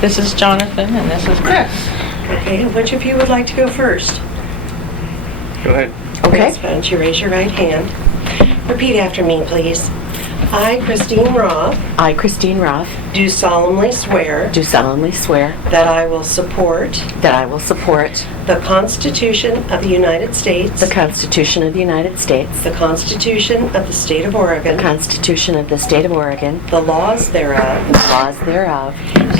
this is Jonathan and this is Chris. Okay, and which of you would like to go first? Go ahead. Okay. Yes, why don't you raise your right hand? Repeat after me, please. I, Christine Roth, I, Christine Roth, do solemnly swear do solemnly swear that I will support that I will support the Constitution of the United States, the Constitution of the United States, the Constitution of the State of the Oregon, Constitution of the State of Oregon, the laws thereof, the laws thereof,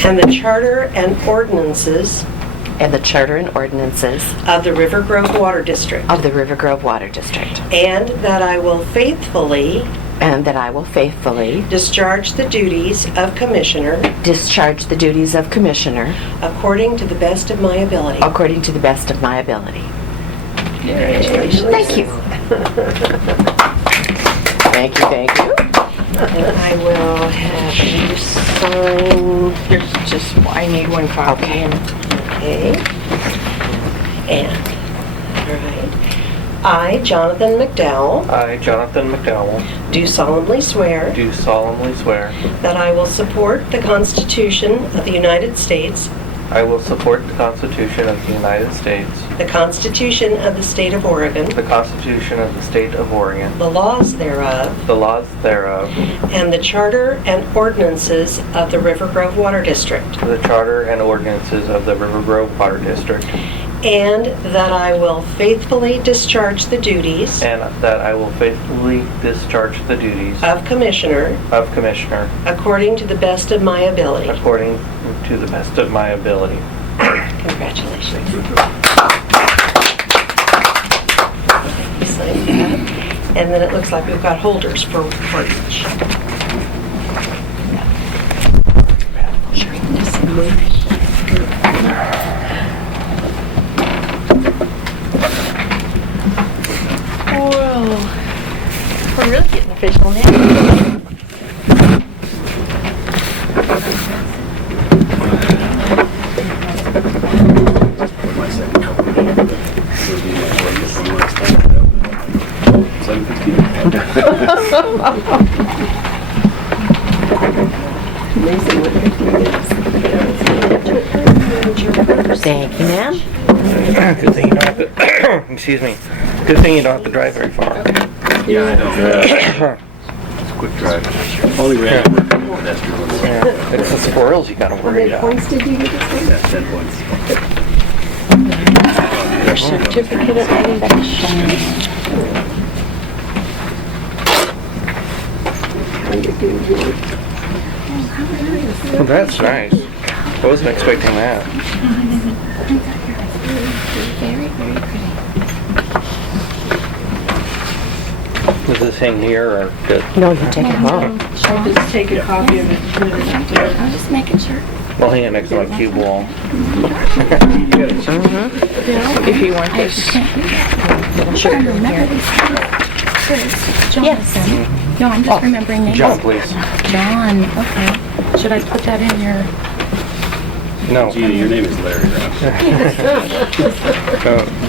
and the Charter and ordinances and the Charter and ordinances of the Rivergrove Water District, of the Rivergrove Water District, and that I will faithfully and that I will faithfully discharge the duties of Commissioner discharge the duties of Commissioner according to the best of my ability. according to the best of my ability. Congratulations. Thank you. Thank you, thank you. And I will have you sign. Here's just, I need one copy. Okay. Okay. And, all right. I, Jonathan McDowell, I, Jonathan McDowell, do solemnly swear do solemnly swear that I will support the Constitution of the United States, I will support the Constitution of the United States, the Constitution of the State of Oregon, the Constitution of the State of Oregon, the laws thereof, the laws thereof, and the Charter and ordinances of the Rivergrove Water District, the Charter and ordinances of the Rivergrove Water District, and that I will faithfully discharge the duties and that I will faithfully discharge the duties of Commissioner of Commissioner according to the best of my ability. according to the best of my ability. Congratulations. Sign that. And then it looks like we've got holders for each. Whoa. We're really getting official now. Thank you, ma'am. Good thing you don't have to, excuse me, good thing you don't have to drive very far. Yeah, I know. It's a quick drive. Only ran over pedestrians. Yeah, it's the squirrels you gotta worry about. Yeah, 10 points. Your certificate of election. Well, that's nice. I wasn't expecting that. Very, very pretty. Does this hang here or good? No, you take it home. I'll just take a copy of it and put it up there. I'm just making sure. We'll hang it next to my cube wall. If you want this. Sure. I remember these. Jonathan. No, I'm just remembering names. John, please. John, okay. Should I put that in your... No. Gina, your name is Larry, right?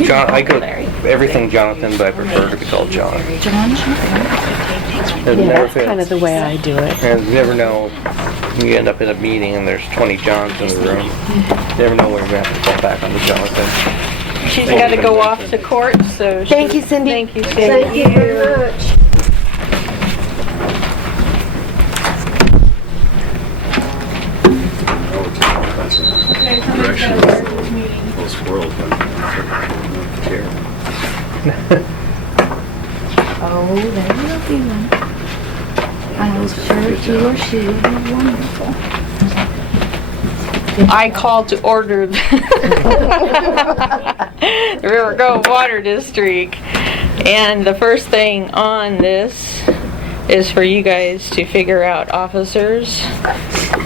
John, I go everything Jonathan, but I prefer to be called John. John? It Yeah, never that's kind of fits. the way I do it. And you never know, you end up in a meeting and there's 20 Johns in the room. You never know when you're going to have to fall back on the Jonathan. She's got to go off to court, so. Thank you, Cindy. Thank you, Cindy. Thank you very much. Direction. Those squirrels. Chair. Oh, there will be one. I'm sure he or she will be wonderful. I call to order the Rivergrove Water District. And the first thing on this is for you guys to figure out officers,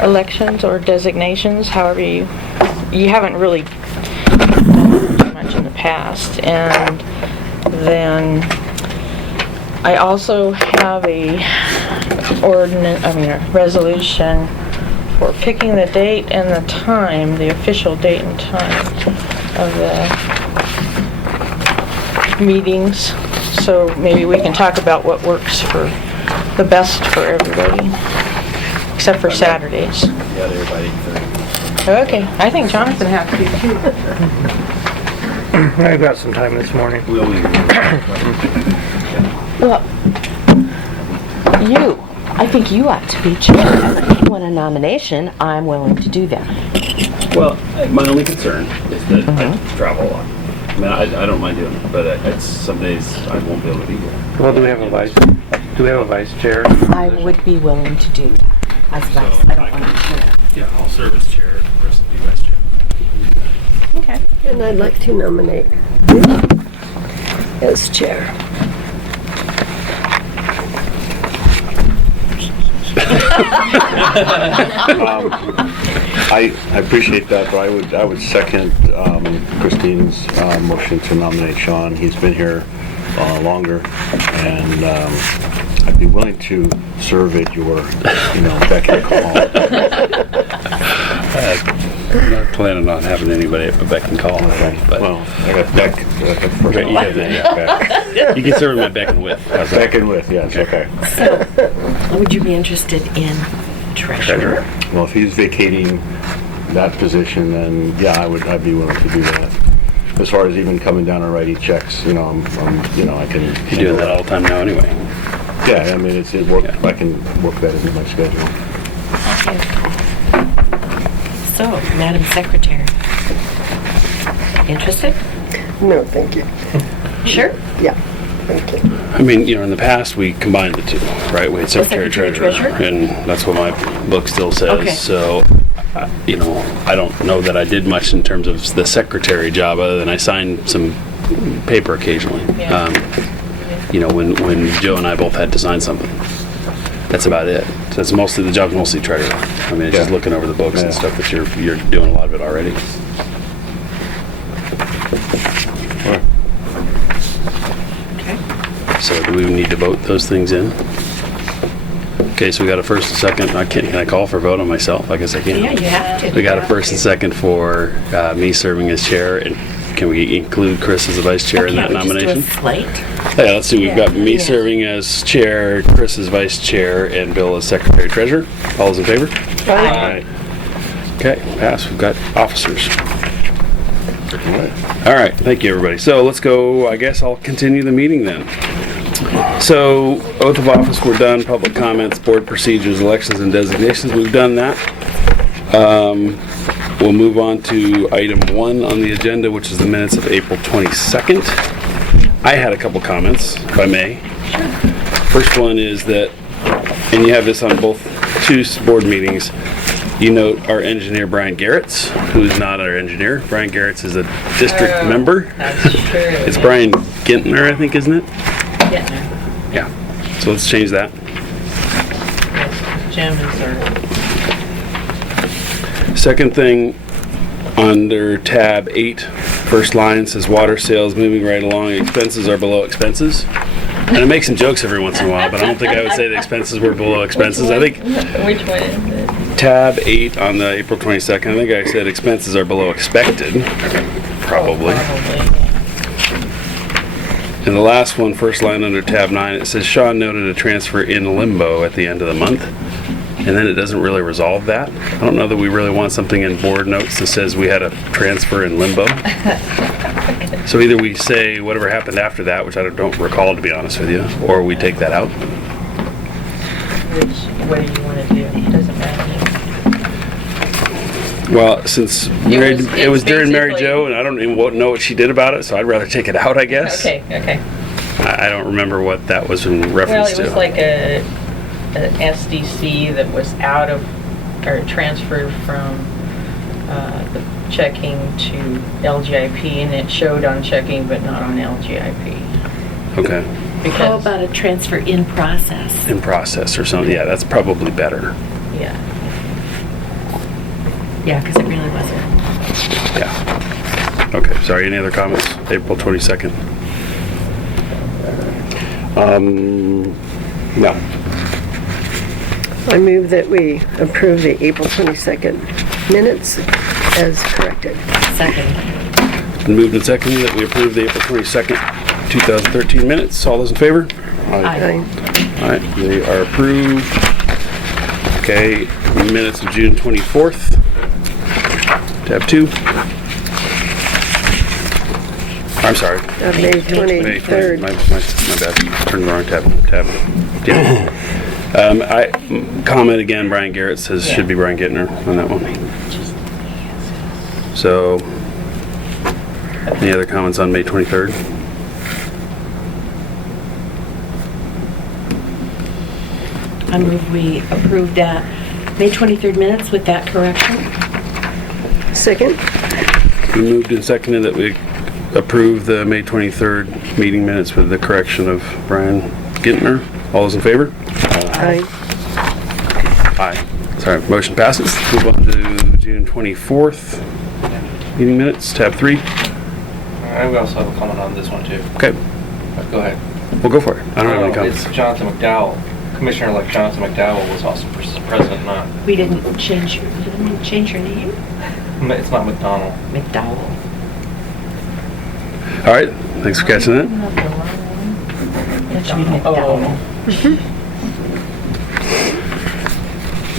elections, or designations, however you haven't really done too much in the past. And then I also have a resolution for picking the date and the time, the official date and time of the meetings. So maybe we can talk about what works for the best for everybody. except for Saturdays. Yeah, there by 8:30. Okay, I think Jonathan has to too. I've got some time this morning. We'll leave. Well, I think you ought to be chair. If you want a nomination, I'm willing to do that. Well, my only concern is that I travel a lot. I mean, I don't mind doing it, but it's some days I won't be able to be here. Well, do we have a vice chair? I would be willing to do that as vice. I don't want to chair. Yeah, I'll serve as chair, Chris will be vice chair. Okay. And I'd like to nominate as chair. I appreciate that, but I would second Christine's motion to nominate Sean. He's been here longer, and I'd be willing to serve at your, beck and call. I'm not planning on having anybody at my beck and call. But Well, I got Beck first. Okay, you have that, Yeah, Beck. you can serve my beck and with. How's that? Beck and with, yes, okay. Would you be interested in treasurer? Well, if he's vacating that position, then yeah, I'd be willing to do that. As far as even coming down and writing checks, I can. You're doing that all the time now anyway. Yeah, I mean, it work. Yeah. I can work that into my schedule. So, Madam Secretary. Interested? No, thank you. Sure. Yeah, thank you. I mean, in the past, we combined the two, right? We had secretary, Secretary, treasurer, treasurer? and that's what my book still says. Okay. So, I don't know that I did much in terms of the secretary job, other than I signed some paper occasionally. Yeah. When Joe and I both had to sign something. That's about it. So it's mostly, the job's mostly treasurer. I mean, it's just Yeah. looking over the books and Yeah. stuff, but you're doing a lot of it already. Okay. So do we need to vote those things in? Okay, so we got a first and second. Can I call for a vote on myself? I guess I can. Yeah, you have to. We got a first and second for me serving as chair, and can we include Chris as the vice chair in that nomination? Just do a slate? Yeah, let's see. We've got me Yeah. serving as chair, Chris as vice chair, and Bill as secretary treasurer. All those in favor? Right. Okay, pass. We've got officers. All right, thank you, everybody. So let's go. I guess I'll continue the meeting then. So, oath of office, we're done. Public comments, board procedures, elections, and designations, we've done that. We'll move on to item 1 on the agenda, which is the minutes of April 22nd. I had a couple comments, if I may. First one is that, and you have this on both two board meetings, you note our engineer Brian Garretts, who is not our engineer. Brian Garretts is a district member. That's true. It's Brian Gintner, I think, isn't it? Getting Yeah. So let's change that. Jim is our. Second thing, under tab 8, first line says water sales moving right along. Expenses are below expenses. And I make some jokes every once in a while, but I don't think I would say the expenses were below expenses. I think Which one is it? tab 8 on the April 22nd, I think I said expenses are below expected. Probably. And the last one, first line under tab 9, it says Sean noted a transfer in limbo at the end of the month. And then it doesn't really resolve that. I don't know that we really want something in board notes that says we had a transfer in limbo. So either we say whatever happened after that, which I don't recall, to be honest with you, or we take that out. What do you want to do? It doesn't matter. Well, since it was during Mary basically- Jo, and I don't even know what she did about it, so I'd rather take it out, I guess. Okay. I don't remember what that was in Well, reference it to. was like an SDC that was out of, or transferred from the checking to LGIP, and it showed on checking but not on LGIP. Okay. How Because, about a transfer in process? In process or something. Yeah, that's probably better. yeah. Yeah, because it really wasn't. Yeah. Okay, sorry, any other comments? April 22nd. No. I move that we approve the April 22nd minutes as corrected. Second. Been moved and seconded that we approve the April 22nd, 2013 minutes. All those in favor? Aye. All right, they are approved. Okay, minutes of June 24th. Tab 2. I'm sorry. May 23rd. My bad. Turned the wrong tab. Yeah. Comment again, Brian Garrett says should be Brian Gittner on that one. So, any other comments on May 23rd? I move we approve that May 23rd minutes with that correction. Second? We moved and seconded that we approve the May 23rd meeting minutes with the correction of Brian Gittner. All those in favor? Aye. Aye. Sorry, motion passes. Move on to June 24th meeting minutes, tab 3. I also have a comment on this one too. Okay, But go ahead. we'll go for it. I don't have any comments. It's Jonathan McDowell. Commissioner-elect Jonathan McDowell was also president, not, We didn't change your name? it's not McDonald. McDowell. All right, thanks for catching that. It should be McDowell.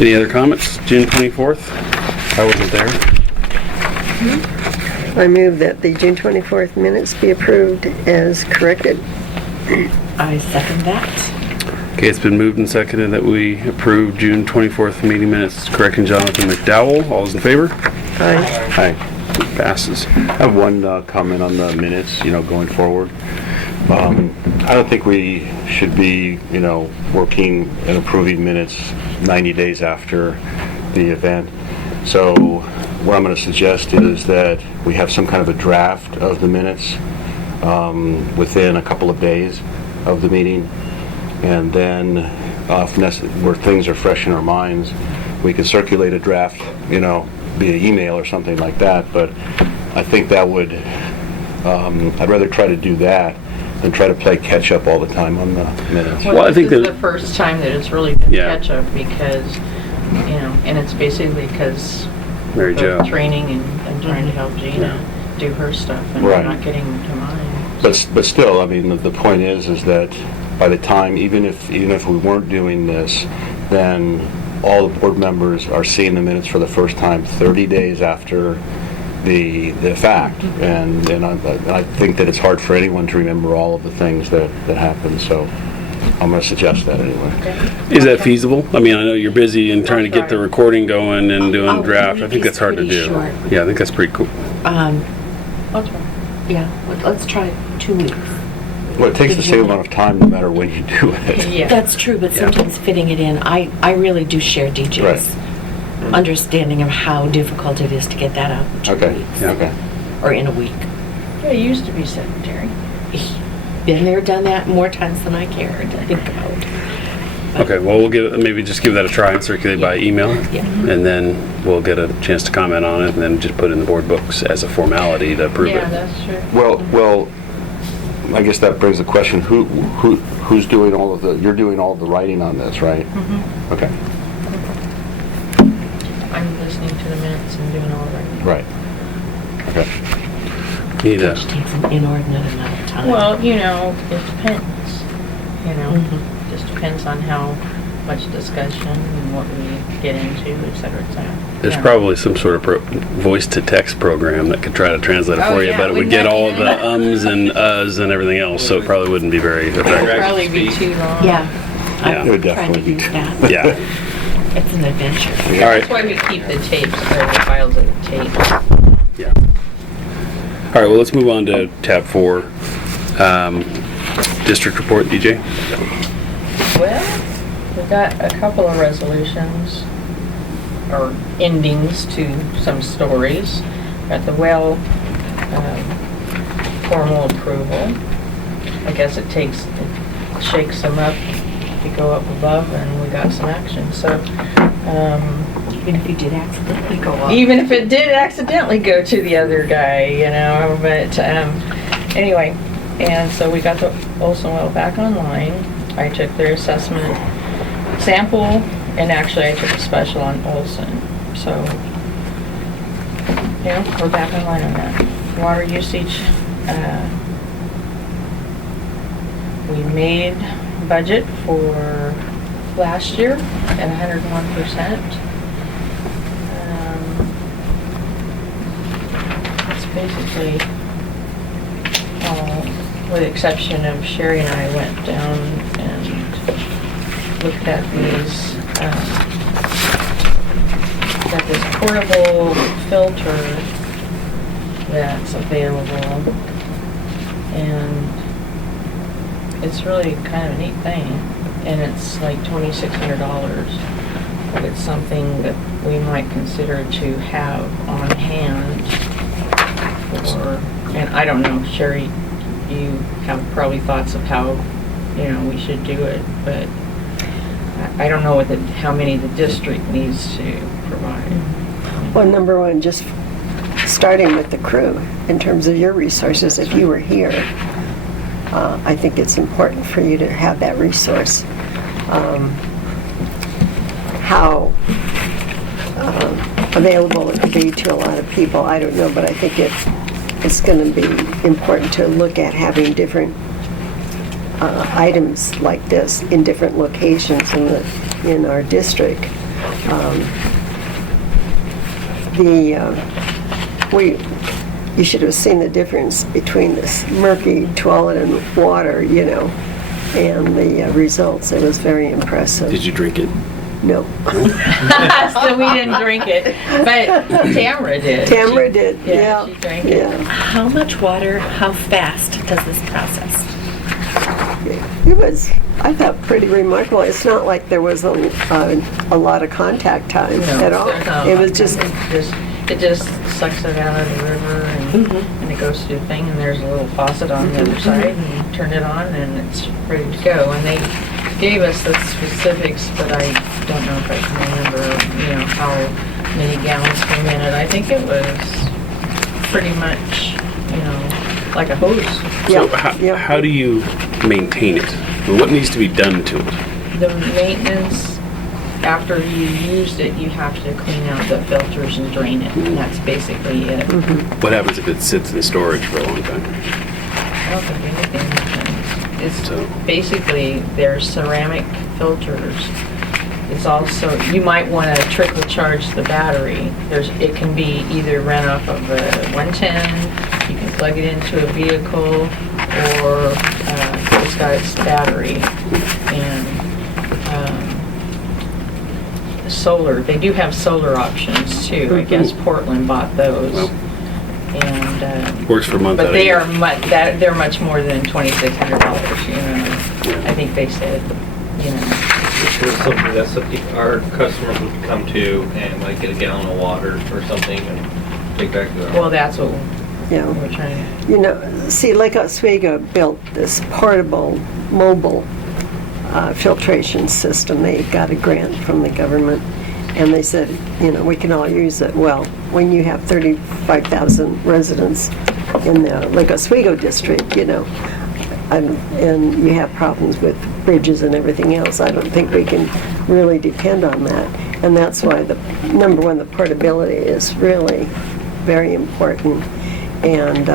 Any other comments? June 24th? I wasn't there. I move that the June 24th minutes be approved as corrected. I second that. Okay, it's been moved and seconded that we approve June 24th meeting minutes correcting Jonathan McDowell. All those in favor? Aye. Hi. Passes. I have one comment on the minutes, going forward. I don't think we should be, working and approving minutes 90 days after the event. So what I'm going to suggest is that we have some kind of a draft of the minutes within a couple of days of the meeting. And then, where things are fresh in our minds, we can circulate a draft, via email or something like that. But I think that would, I'd rather try to do that than try to play catch up all the time on the minutes. Well, I think this is that- the first time that it's really been Yeah. catch up because, and it's basically because Mary of Jo. training and trying to help Gina do her stuff and Right. not getting to mine. But still, the point is that by the time, even if we weren't doing this, then all the board members are seeing the minutes for the first time 30 days after the fact, and I think that it's hard for anyone to remember all of the things that happened. So I'm going to suggest that anyway. Is that feasible? I know you're busy and trying to get the recording going and doing draft. I think that's hard to do. Short. Yeah, I think that's pretty cool. Yeah, let's try 2 weeks. Well, it takes the same amount of time no matter when you do it. Yeah. That's true, but sometimes fitting it in, I really do share DJ's understanding of how difficult it is to get that out in 2 Okay. weeks. Okay. Or in a week. Yeah, you used to be secretary. Been there, done that more times than I care to think about. Okay, well, we'll maybe just give that a try and circulate by email. Yeah. And then we'll get a chance to comment on it and then just put it in the board books as a formality to approve Yeah, it. that's true. Well, I guess that brings the question: who's doing all of the? You're doing all of the writing on this, right? Mm-hmm. Okay. I'm listening to the minutes and doing all the writing. Right. Okay. Need a, Which takes an inordinate amount of time. Well, it depends. Mhm. Just depends on how much discussion and what we get into, et cetera, et cetera. there's Yeah. probably some sort of voice-to-text program that could try to translate it Oh, for you, yeah, but it would wouldn't get that all be of the nice? ums and uhs and everything else, so it probably wouldn't be very It'd effective. probably be too long. Yeah. Yeah. It would I'm trying to definitely be. use that. Yeah. It's an adventure. All right. That's why we keep the tapes, or the files of the tapes. Yeah. All right, well, let's move on to tab 4. District report, DJ. Well, we got a couple of resolutions, or endings to some stories. Got the formal approval. I guess it shakes them up to go up above, and we got some action, so, Even if you did accidentally go up. even if it did accidentally go to the other guy, but, anyway, and so we got the Olson Well back online. I took their assessment sample, and actually I took a special on Olson, so, we're back online on that. Water usage, we made budget for last year at 101%. basically, with the exception of Sherry and I went down and looked at these, got this portable filter that's available, and it's really kind of a neat thing, and it's like $2,600, but it's something that we might consider to have on hand, or, and I don't know, Sherry, you have probably thoughts of how, we should do it, but I don't know how many the district needs to provide. Well, number one, just starting with the crew, in terms of your resources, if you were here, I think it's important for you to have that resource. How available it could be to a lot of people, I don't know, but I think it's going to be important to look at having different items like this in different locations in our district. You should have seen the difference between this murky toilet and water, and the results. It was very impressive. Did you drink it? No. So we didn't drink it, but Tamara did. Tamara did, Yeah, she drank it. yeah. How much water, how fast does this process? It was, I thought, pretty remarkable. It's not like there was a lot of contact time at all. No, It was just, it just sucks it out of the river, and it goes through the thing, and there's a little faucet on the other side, and you turn it on, and it's ready to go. And they gave us the specifics, but I don't know if I can remember, how many gallons per minute. I think it was pretty much, like a hose. So yeah. how do you maintain it? What needs to be done to it? The maintenance, after you used it, you have to clean out the filters and drain it, and that's basically it. What happens if it sits in storage for a long time? I don't think anything happens. It's So- basically, they're ceramic filters. It's also, you might want to trickle charge the battery. It can be either run off of a 110, you can plug it into a vehicle, or it's got its battery. And solar, they do have solar options too. I guess Portland bought those. And Works for a month. but out of they year. are they're much more than $2,600. I think they said, It's something our customers would come to and like get a gallon of water or something and take back to their Well, that's what yeah. we're trying to. See, Lake Oswego built this portable, mobile filtration system. They got a grant from the government, and they said, we can all use it. Well, when you have 35,000 residents in the Lake Oswego district, and you have problems with bridges and everything else, I don't think we can really depend on that. And that's why number one, the portability is really very important. And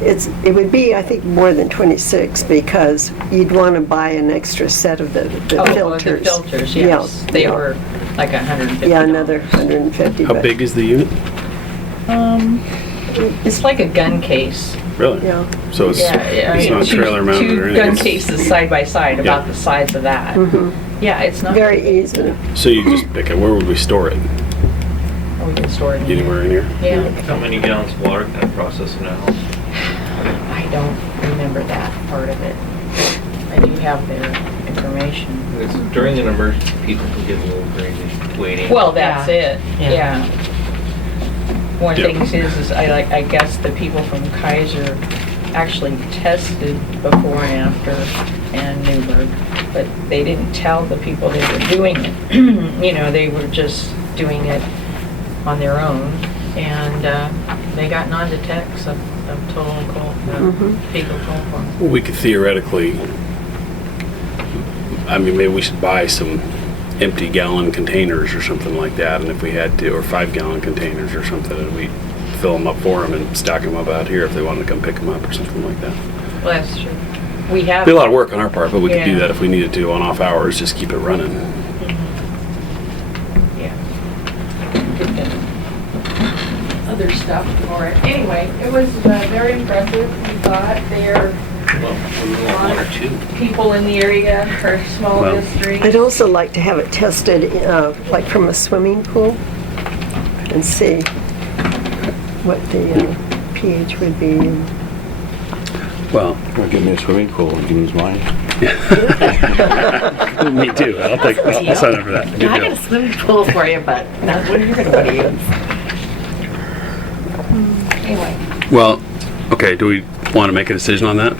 it would be, I think, more than 26, because you'd want to buy an extra set of the filters. The filters, yes. Yeah, They yeah. were like $150. Yeah, another 150. How but- big is the unit? It's like a gun case. Really? Yeah. So it's not trailer mounted or Two anything. gun It's- cases side by side, about the size of that. Yeah, it's not. Very easy. So you just pick it. Where would we store it? We can store it in Anywhere in here? Yeah. How many gallons of water can I process in a house? I don't remember that part of it. I do have their information. It's during an emergency, people can get a little crazy waiting. Well, that's it. Yeah. Yeah. One of the Yeah. things is I guess the people from Kaiser actually tested before and after and Newburgh, but they didn't tell the people they were doing it. They were just doing it on their own, and they got non-detects of total fecal coliform. Well, we could theoretically, maybe we should buy some empty gallon containers or something like that, and if we had to, or 5-gallon containers or something, and we fill them up for them and stack them up out here if they wanted to come pick them up or something like that. Well, that's true. We have. Be a lot of work on our part, but we could do Yeah. that if we needed to on off hours, just keep it running. Yeah. Good thing. other stuff for it. Anyway, it was very impressive. We thought they're Well, we want one or two. people in the area or small Well, districts. I'd also like to have it tested, like from a swimming pool, and see what the pH would be. Well, Well, give me a swimming pool, you can use mine. me too. I'll sign up for that. Good I got deal. a swimming pool for you, but not one you're going to use. Anyway, Well, okay, do we want to make a decision on that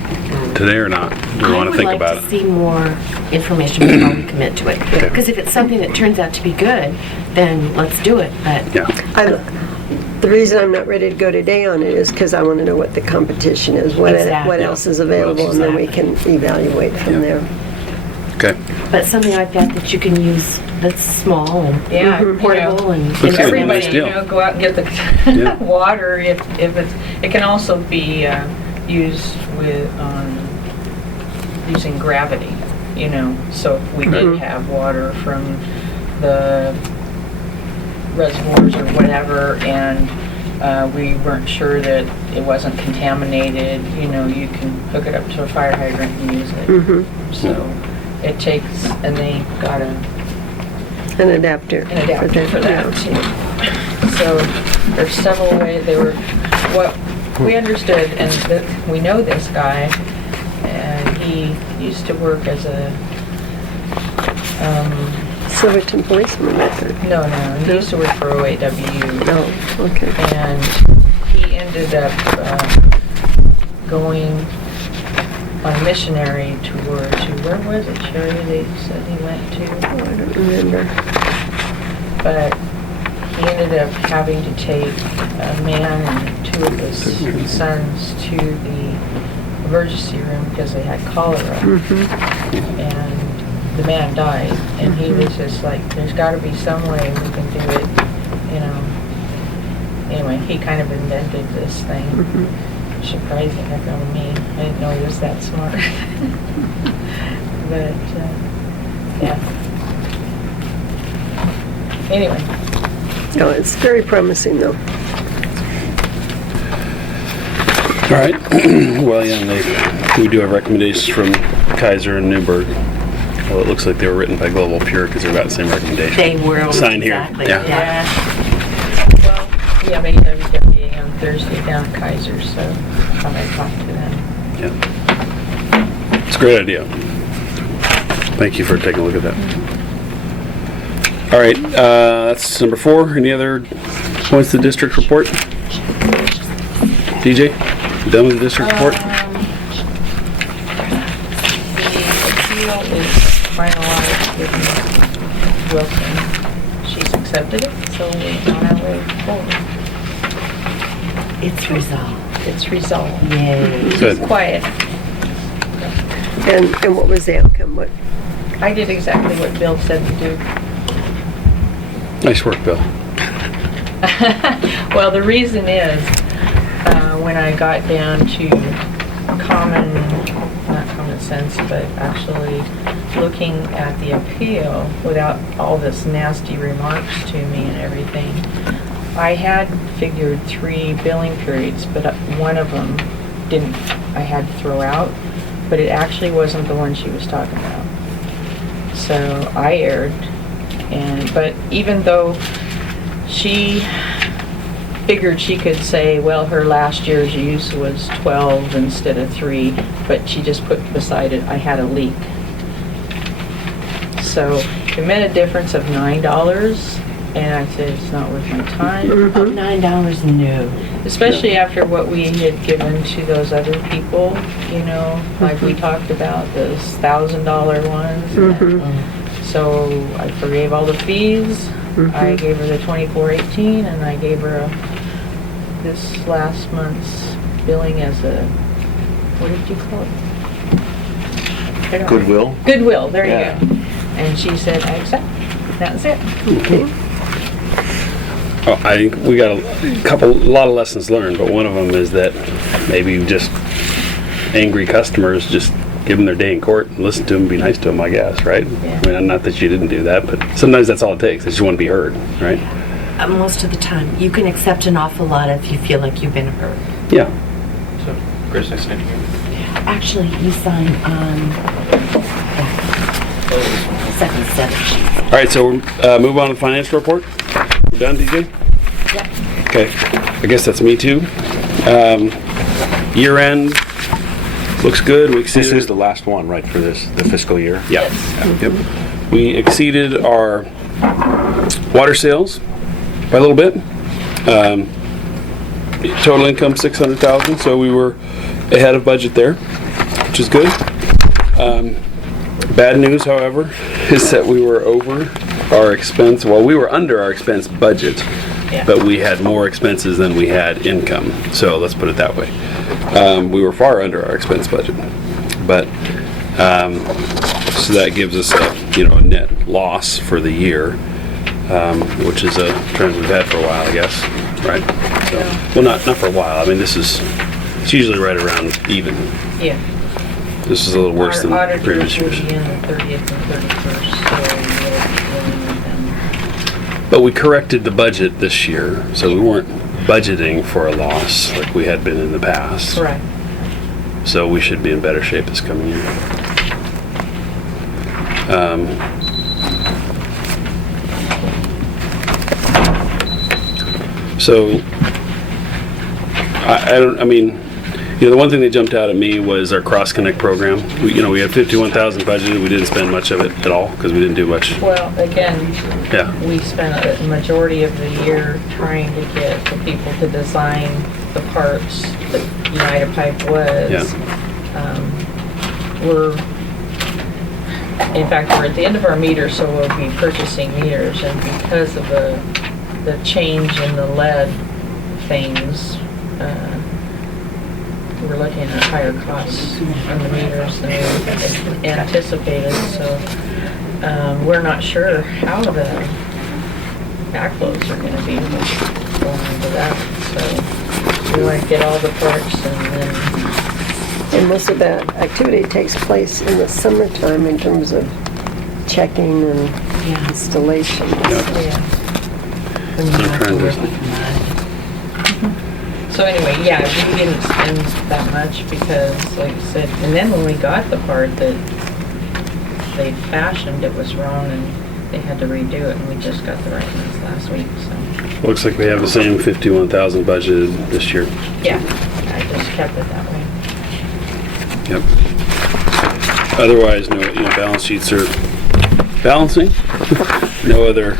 today or not? Do we want to think about I would like to it? see more information before we commit to it. Because if it's something that turns out to be good, then let's do it. But Yeah, The reason I'm not ready to go today on it is because I want to know what the competition is, what Exactly. else is available, and then we can evaluate from there. okay. but something like that you can use that's small and yeah, portable and Looks like a everybody, nice deal. go out and get the Yeah. water if it's. It can also be used with using gravity. So if we did have water from the reservoirs or whatever, and we weren't sure that it wasn't contaminated, you can hook it up to a fire hydrant and use it. So it takes, and they got an Adapter. adapter for that too. So there's several ways. What we understood, and that we know this guy, and he used to work as a Silverton policeman record. no, he used to work for OAW. Oh, okay. And he ended up going on a missionary tour to, where was it, Sherry, they said he went to? Oh, I don't remember. But he ended up having to take a man and two of his sons to the emergency room because they had cholera. And the man died, and he was just like, there's got to be some way we can do it, Anyway, he kind of invented this thing. Surprised the heck out of me. I didn't know he was that smart. But, yeah. Anyway, No, it's very promising though. All right. Well, yeah, and we do have recommendations from Kaiser and Newburgh. Well, it looks like they were written by Global Pure because they've got the same recommendation. they were Signed here. exactly. Yeah. well, we have AWWA on Thursday down at Kaiser, so I'm going to talk to them. Yeah. It's a great idea. Thank you for taking a look at that. All right, that's number 4. Any other points to the district report? DJ, you done with the district report? The appeal is finalized with Ms. Wilson. She's accepted it, so we're on our way forward. It's resolved. It's resolved. Yay. Good. It's quiet. And what was the outcome? What? I did exactly what Bill said to do. Nice work, Bill. Well, the reason is, when I got down to not common sense, but actually looking at the appeal without all this nasty remarks to me and everything, I had figured 3 billing periods, but one of them I had to throw out, but it actually wasn't the one she was talking about. So I erred, but even though she figured she could say, well, her last year's use was 12 instead of 3, but she just put beside it, I had a leak. So it meant a difference of $9, and I said, it's not worth my time. $9, no. Especially after what we had given to those other people, like we talked about, those $1,000 ones. So I forgave all the fees. I gave her the 2418, and I gave her this last month's billing as a, what did you call it? I don't know. Goodwill? Goodwill, there Yeah. you go. And she said, I accept. That's it. Oh, I think we got a lot of lessons learned, but one of them is that maybe just angry customers, just give them their day in court and listen to them, be nice to them, I guess, right? Yeah. I mean, not that you didn't do that, but sometimes that's all it takes. They just want to be heard, right? Most of the time. You can accept an awful lot if you feel like you've been hurt. Yeah. So, Chris, I signed here. Actually, you sign on second set of sheets. All right, so move on to the financial report. We're done, DJ? Yep. Okay. I guess that's me too. Year end looks good. We This exceeded. is the last one, right, for the fiscal year? Yeah. Yep. We exceeded our water sales by a little bit. Total income 600,000, so we were ahead of budget there, which is good. Bad news, however, is that we were over our expense. Well, we were under our expense budget, but we had more expenses than we had income. So let's put it that way. We were far under our expense budget, but so that gives us a net loss for the year, which is a trend we've had for a while, I guess, right? So, well, not for a while. I mean, it's usually right around even. Yeah. This is a little worse than Our previous auditors will years. be in the 30th and 31st, so we'll be dealing with them. But we corrected the budget this year, so we weren't budgeting for a loss like we had been in the past. Correct. So we should be in better shape this coming year. So the one thing that jumped out at me was our Cross Connect program. We had 51,000 budgeted. We didn't spend much of it at all because we didn't do much. Well, again, Yeah. we spent a majority of the year trying to get the people to design the parts that United Pipe was. Yeah. In fact, we're at the end of our meters, so we'll be purchasing meters, and because of the change in the lead things, we're looking at higher costs on the meters than we anticipated, so we're not sure how the backflows are going to be going into that, so we want to get all the parts And most of that activity takes place in the summertime in terms of checking and installation. yeah. When you have to trying to- work with mud. So anyway, yeah, we didn't spend that much because, like I said, and then when we got the part that they fashioned, it was wrong and they had to redo it, and we just got the right ones last week, so. Looks like we have the same 51,000 budgeted this year. Yeah, I just kept it that way. Yep. Otherwise, no, balance sheets are balancing. No other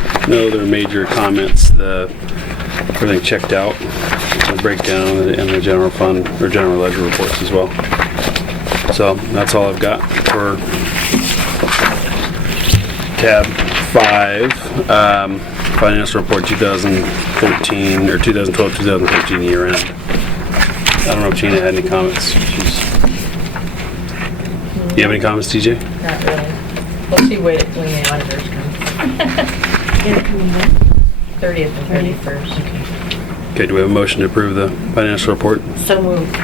major comments. Everything checked out. The breakdown and the general fund or general ledger reports as well. So that's all I've got for tab 5, financial report 2013 or 2012-2013 year end. I don't know if Gina had any comments. You have any comments, TJ? Not really. We'll see when the auditors come. 30th and 31st. Okay, do we have a motion to approve the financial report? So moved.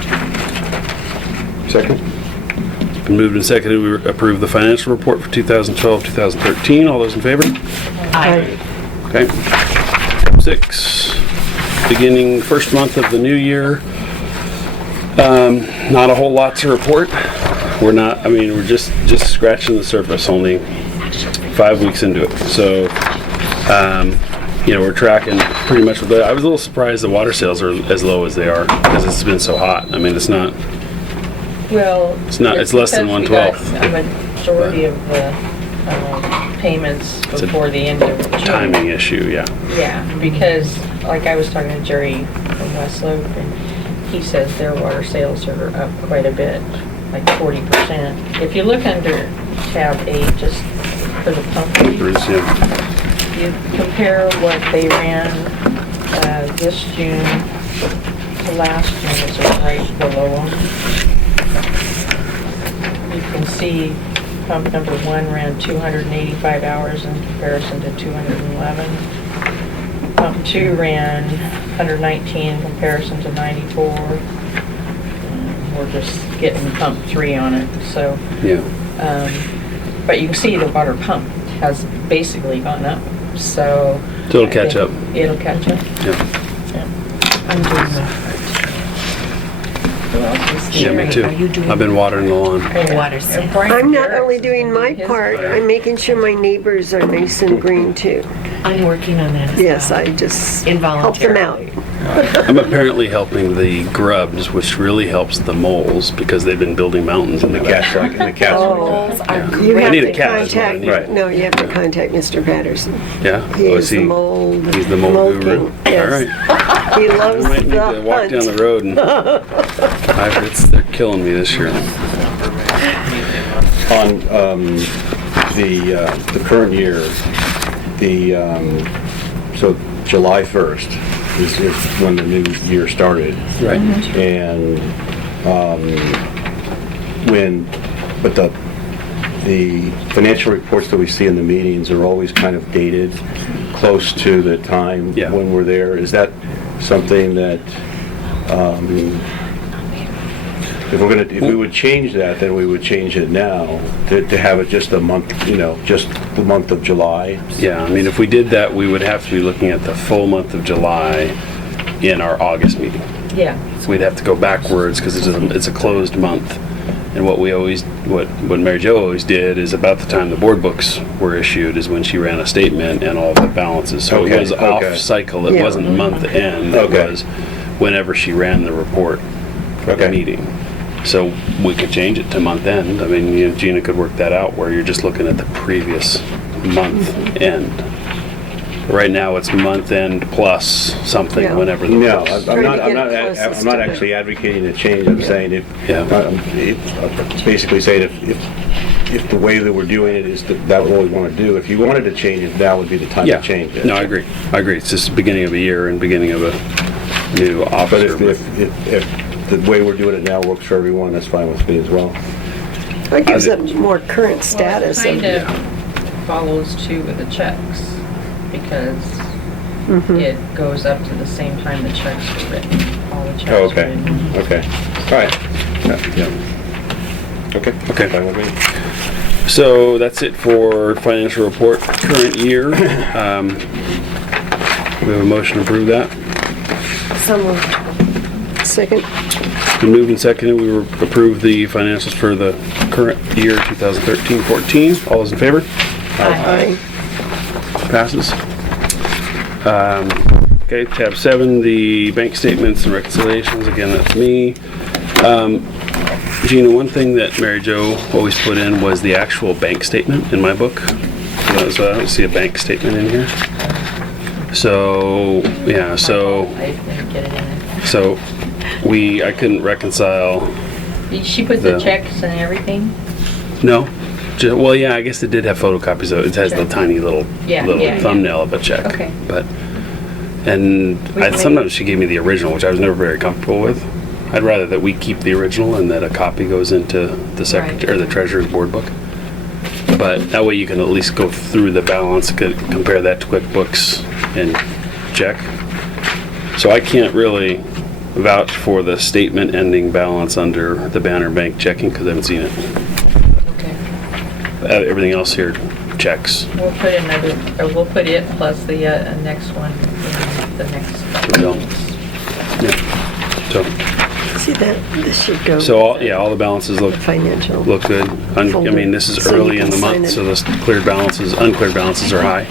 Second? It's been moved and seconded. We approve the financial report for 2012-2013. All those in favor? Aye. Okay. Tab 6, beginning first month of the new year. Not a whole lot to report. We're just scratching the surface, only 5 weeks into it. So, we're tracking pretty much with that. I was a little surprised the water sales are as low as they are because it's been so hot. I mean, it's not. Well, It's less than because we 1/12. got a majority of the payments It's a before the end of June. Timing issue, yeah. Yeah, because like I was talking to Jerry from West Loop, and he says their water sales are up quite a bit, like 40%. If you look under tab 8, just for the pump, Bruce, yeah. you compare what they ran this June to last June, is right below them. You can see pump number 1 ran 285 hours in comparison to 211. Pump 2 ran 119 in comparison to 94. We're just getting pump 3 on it, so. Yeah. But you can see the water pump has basically gone up so. So it'll I catch think up. It'll catch up. Yeah. I'm doing my part. Who else is Yeah, me there? too. Are you doing? I've been watering the lawn. Oh, water set. I'm not only doing my part, I'm making sure my neighbors are nice and green too. I'm working on that as Yes, well. I just help them out. Involuntarily. I'm apparently helping the grubs, which really helps the moles because they've been building mountains in the Cats backyard. like, and the cats like Moles are You great. have need a to cat as well, contact, right. no, you have to contact Mr. Patterson. Yeah? He Oh, is the mold. He's the mold guru? king. Yes. All right. He I loves might need the to walk down the hunt. road and they're killing me this year. On the current year, so July 1st is when the new year started. Right. And but the financial reports that we see in the meetings are always kind of dated close to the time Yeah. when we're there. Is that something that, if we would change that, then we would change it now to have it just a month, just the month of July? Yeah, I mean, if we did that, we would have to be looking at the full month of July in our August meeting. Yeah. So we'd have to go backwards because it's a closed month. And what Mary Jo always did is about the time the board books were issued is when she ran a statement and all the balances. So Okay, it was okay. off cycle. It Yeah. wasn't month end. It Okay. was whenever she ran the report for the Okay. meeting. So we could change it to month end. I mean, Gina could work that out where you're just looking at the previous month end. Right now, it's month end plus something Yeah. whenever the No, books. I'm Trying to not, get I'm not, it closest I'm not to actually advocating a change. I'm saying Yeah. it's basically saying if the way that we're doing it is that what we want to do, if you wanted to change it, now would be the time Yeah. to change it. No, I agree. It's just the beginning of a year and beginning of a new But officer. if the way we're doing it now works for everyone, that's fine with me as well. It gives a more current status Well, of, it kind of follows too with the checks, because it goes up to the same time the checks were written, all the checks Oh, were okay, written. okay, all right. Yeah. Okay. Okay. Fine with me. So that's it for financial report current year. We have a motion to approve that. some of, second, Been moved and seconded. We will approve the financials for the current year 2013-14. All those in favor? aye. Passes. Okay, tab 7, the bank statements and reconciliations. Again, that's me. Gina, one thing that Mary Jo always put in was the actual bank statement in my book. So I don't see a bank statement in here. So, yeah, so, I didn't get it in so I couldn't reconcile. there. She put the checks and everything? No. Well, yeah, I guess it did have photocopies of it. It has the tiny little Yeah, little yeah, yeah. thumbnail of a check. Okay. Sometimes she gave me the original, which I was never very comfortable with. I'd rather that we keep the original and that a copy goes into the secretary or the treasurer's board book. But that way you can at least go through the balance, compare that to QuickBooks and check. So I can't really vouch for the statement ending balance under the Banner Bank checking because I haven't seen it. Okay. Everything else here checks. We'll put we'll put it plus the next one, in the next. Bill. Yeah. See that, this should go. So all the balances look Financial. good. I mean, this is So you early in can the sign month, it. so the uncleared balances are high.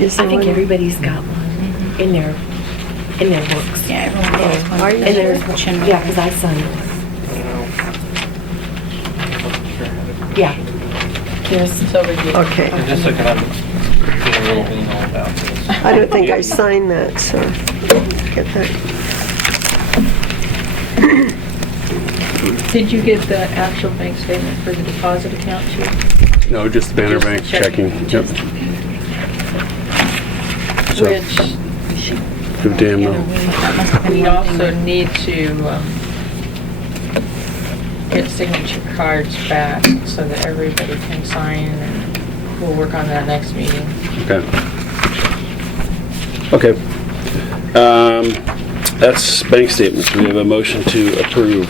Is I there think one? everybody's got one in their books. Yeah, everyone gets one. Are you And there's, Which in- yeah, because I signed it. Yeah. Here's, It's over here. Okay, I'm just looking up, getting a little anal about this. I don't think I signed that, so get that. Did you get the actual bank statement for the deposit account too? No, just the Banner Just Bank checking. checking. Yep. So, Which who damn know. That must have been we one also thing. need to get signature cards back so that everybody can sign, and we'll work on that next meeting. Okay. That's bank statements. We have a motion to approve.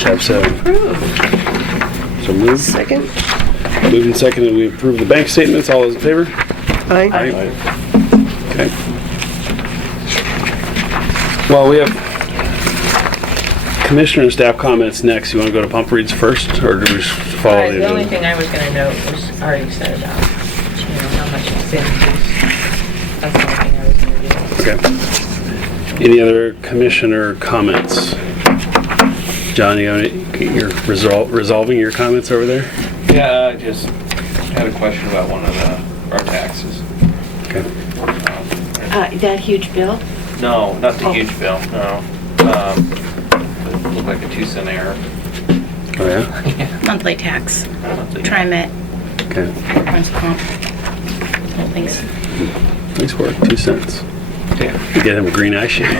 Tab 7. So moved. Second, Moving second, we approve the bank statements. All those in favor? Aye. Okay. Well, we have commissioner and staff comments next. You want to go to pump reads first, or do we follow Right, the the only agenda? thing I was gonna note was already said about, how much it's increased. That's the only thing I was gonna do. Okay. Any other commissioner comments? John, you're resolving your comments over there? Yeah, I just had a question about one of our taxes. Okay. That huge bill? No, not the Oh. huge bill, no. It looked like a 2-cent error. Oh, yeah? Monthly tax, Monthly. TriMet, Okay. workman's comp, whole things. Nice work. 2 cents. Yeah. You get him a green eye shade.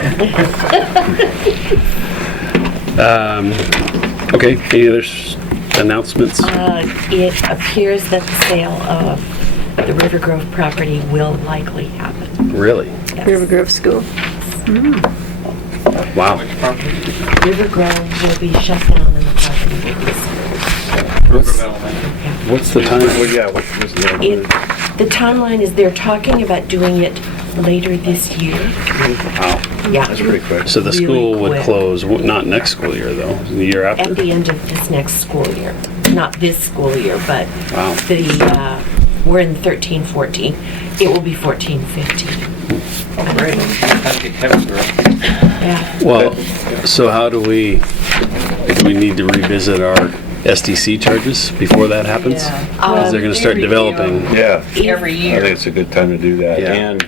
Okay, any other announcements? It appears that the sale of the Rivergrove property will likely happen. Really? Yes. Rivergrove School. Wow. Which property? Rivergrove will be shut down and the property will be sold. What's, Rivergrove Elementary. what's the time? Well, yeah, what's The timeline is they're talking about doing it later this year. Wow, Yeah. that's pretty quick. So the Really school would quick. close, not next school year though, the year At after? the end of this next school year. Not this school year, but Wow. we're in 13-14. It will be 14-15. Oh, great. Time to get Kevin girl. Yeah. Well, so how do we need to revisit our SDC charges before that happens? Yeah. Because they're gonna start They review developing. Yeah, Every I year. think it's a good time to do that. Yeah. And,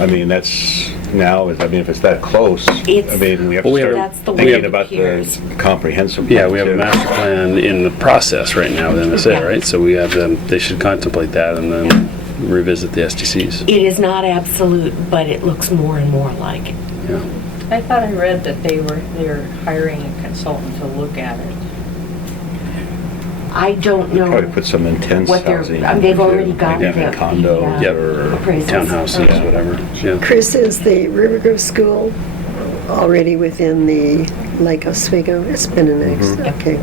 I mean, that's now, if it's that close, I It's- mean, we have Well, to That's the start way thinking it about the appears. comprehensive. Yeah, plan, we have a too. master plan in the process right now with MSA, Yeah. right? So we have them, they should contemplate that and then revisit the SDCs. It is not absolute, but it looks more and more like it. Yeah. I thought I read that they're hiring a consultant to look at it. I don't know. Probably put some intense What they're- housing. they've too. already got Maybe the- condos the, Yep. or. appraisals. Townhouses, Yeah. whatever, yeah. Chris, is the Rivergrove School already within the Lake Oswego? It's been annexed, okay.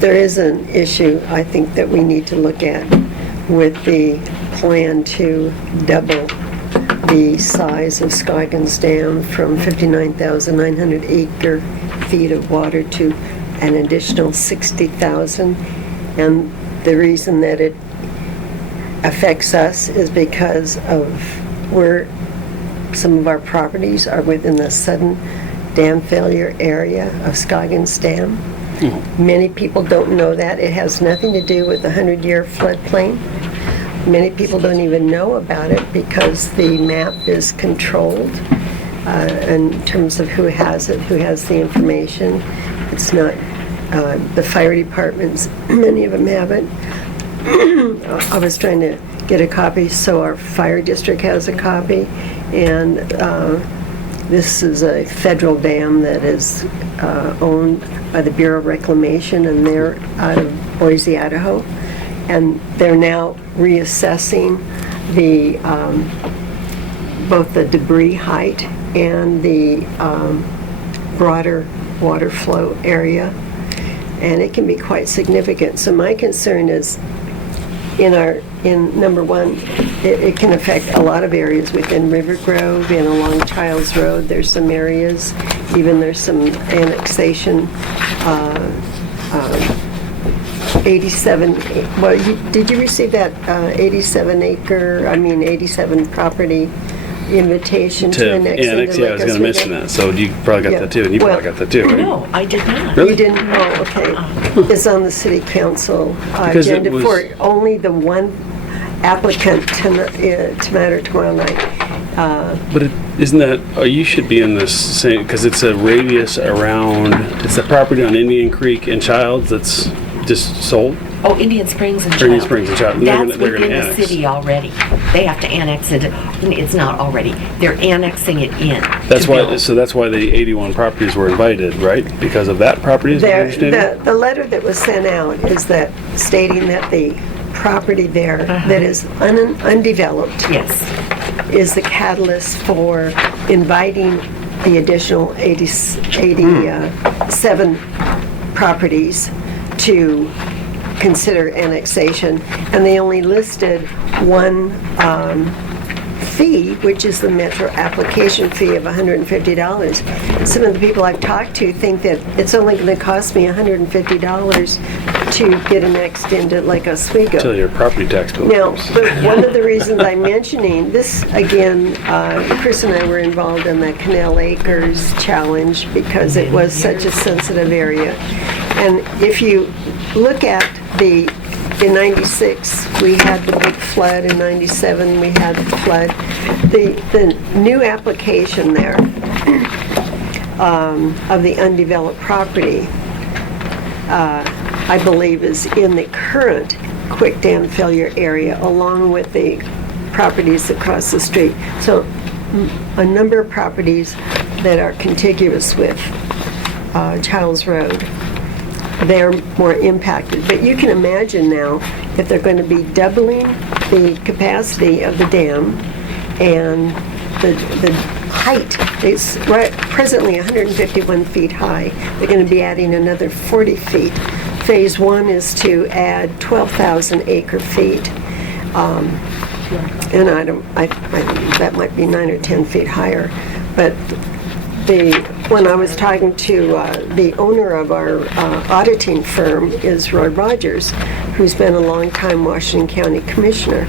There is an issue, I think, that we need to look at with the plan to double the size of Scoggins Dam from 59,900 acre feet of water to an additional 60,000. And the reason that it affects us is because of where some of our properties are within the sudden dam failure area of Scoggins Dam. Many people don't know that. It has nothing to do with the 100-year floodplain. Many people don't even know about it because the map is controlled in terms of who has it, who has the information. It's not the fire departments, many of them have it. I was trying to get a copy, so our fire district has a copy, and this is a federal dam that is owned by the Bureau of Reclamation, and they're out of Boise, Idaho, and they're now reassessing the both the debris height and the broader water flow area, and it can be quite significant. So my concern is in number one, it can affect a lot of areas within Rivergrove and along Childs Road. There's some areas, even there's some annexation, 87, well, did you receive that 87 property invitation To to annex into annex, yeah, I was gonna Lake mention Oswego? that, so you probably got Yeah. that too, and you probably Well- got that too, right? No, I did not. Really? You didn't? Oh, okay. It's on the city council Because it agenda was- for only the one applicant tonight or tomorrow night. But isn't that, you should be in this same, because it's a radius around, it's the property on Indian Creek and Childs that's just sold? Oh, Indian Springs and Indian Child. Springs and Child. That's They're gonna within the annex. city already. They have to annex it. It's not already. They're annexing it in. That's to why, build. so that's why the 81 properties were invited, right? Because of that property, is my understanding? The letter that was sent out is that stating that the property there that is undeveloped Yes. is the catalyst for inviting the additional 87 properties to consider annexation, and they only listed one fee, which is the Metro application fee of $150. Some of the people I've talked to think that it's only going to cost me $150 to get annexed into Lake Oswego. Till your property tax bill Now, comes. but one of the reasons I'm mentioning this, again, Chris and I were involved in the Canal Acres Challenge because it was such a sensitive area. And if you look at in 96, we had the big flood. In 97, we had the flood. The new application there of the undeveloped property, I believe, is in the current quick dam failure area, along with the properties across the street. So a number of properties that are contiguous with Childs Road, they're more impacted. But you can imagine now if they're going to be doubling the capacity of the dam, and the height is presently 151 feet high. They're going to be adding another 40 feet. Phase 1 is to add 12,000 acre feet. And I that might be 9 or 10 feet higher. But when I was talking to the owner of our auditing firm is Roy Rogers, who's been a long time Washington County Commissioner.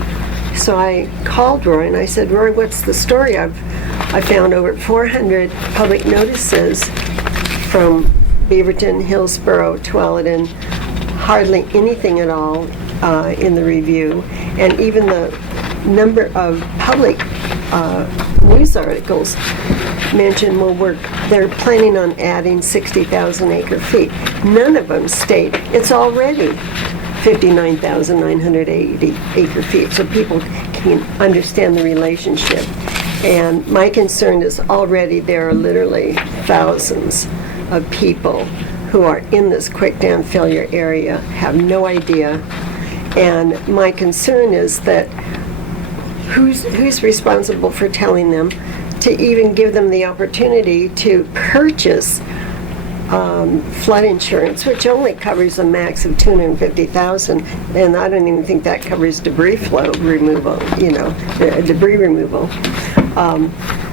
So I called Roy and I said, Roy, what's the story? I found over 400 public notices from Beaverton, Hillsborough, Tualatin, hardly anything at all in the review, and even the number of public news articles mentioned, they're planning on adding 60,000 acre feet. None of them state it's already 59,980 acre feet, so people can understand the relationship. And my concern is already there are literally thousands of people who are in this quick dam failure area, have no idea. And my concern is that who's responsible for telling them to even give them the opportunity to purchase flood insurance, which only covers a max of $250,000, and I don't even think that covers debris flow removal, debris removal.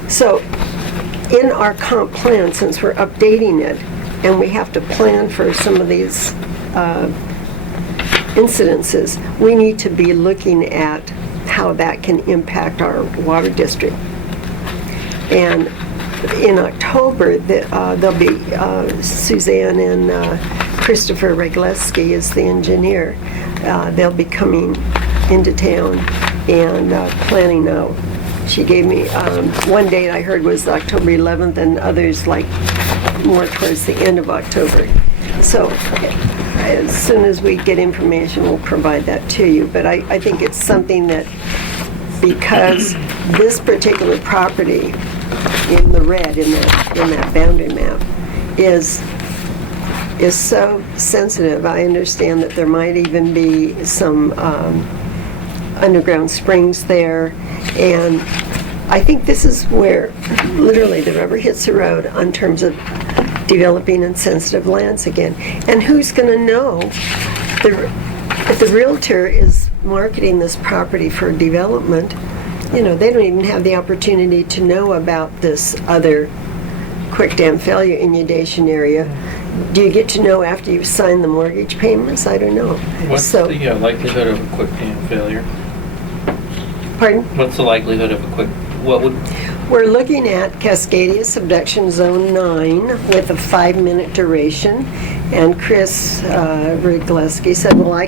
So in our comp plan, since we're updating it, and we have to plan for some of these incidences, we need to be looking at how that can impact our water district. And in October, there'll be Suzanne and Christopher Regleski is the engineer. They'll be coming into town and planning out. She gave me, one date I heard was October 11th, and others like more towards the end of October. So as soon as we get information, we'll provide that to you. But I think it's something that, because this particular property in the red in that boundary map is so sensitive. I understand that there might even be some underground springs there, and I think this is where literally the rubber hits the road on terms of developing in sensitive lands again. And who's going to know if the realtor is marketing this property for development? They don't even have the opportunity to know about this other quick dam failure inundation area. Do you get to know after you've signed the mortgage payments? I don't know. What's the likelihood of a quick dam failure? Pardon? What's the likelihood of a quick, We're looking at Cascadia Subduction Zone 9 with a 5-minute duration. And Chris Rigleski said, well, I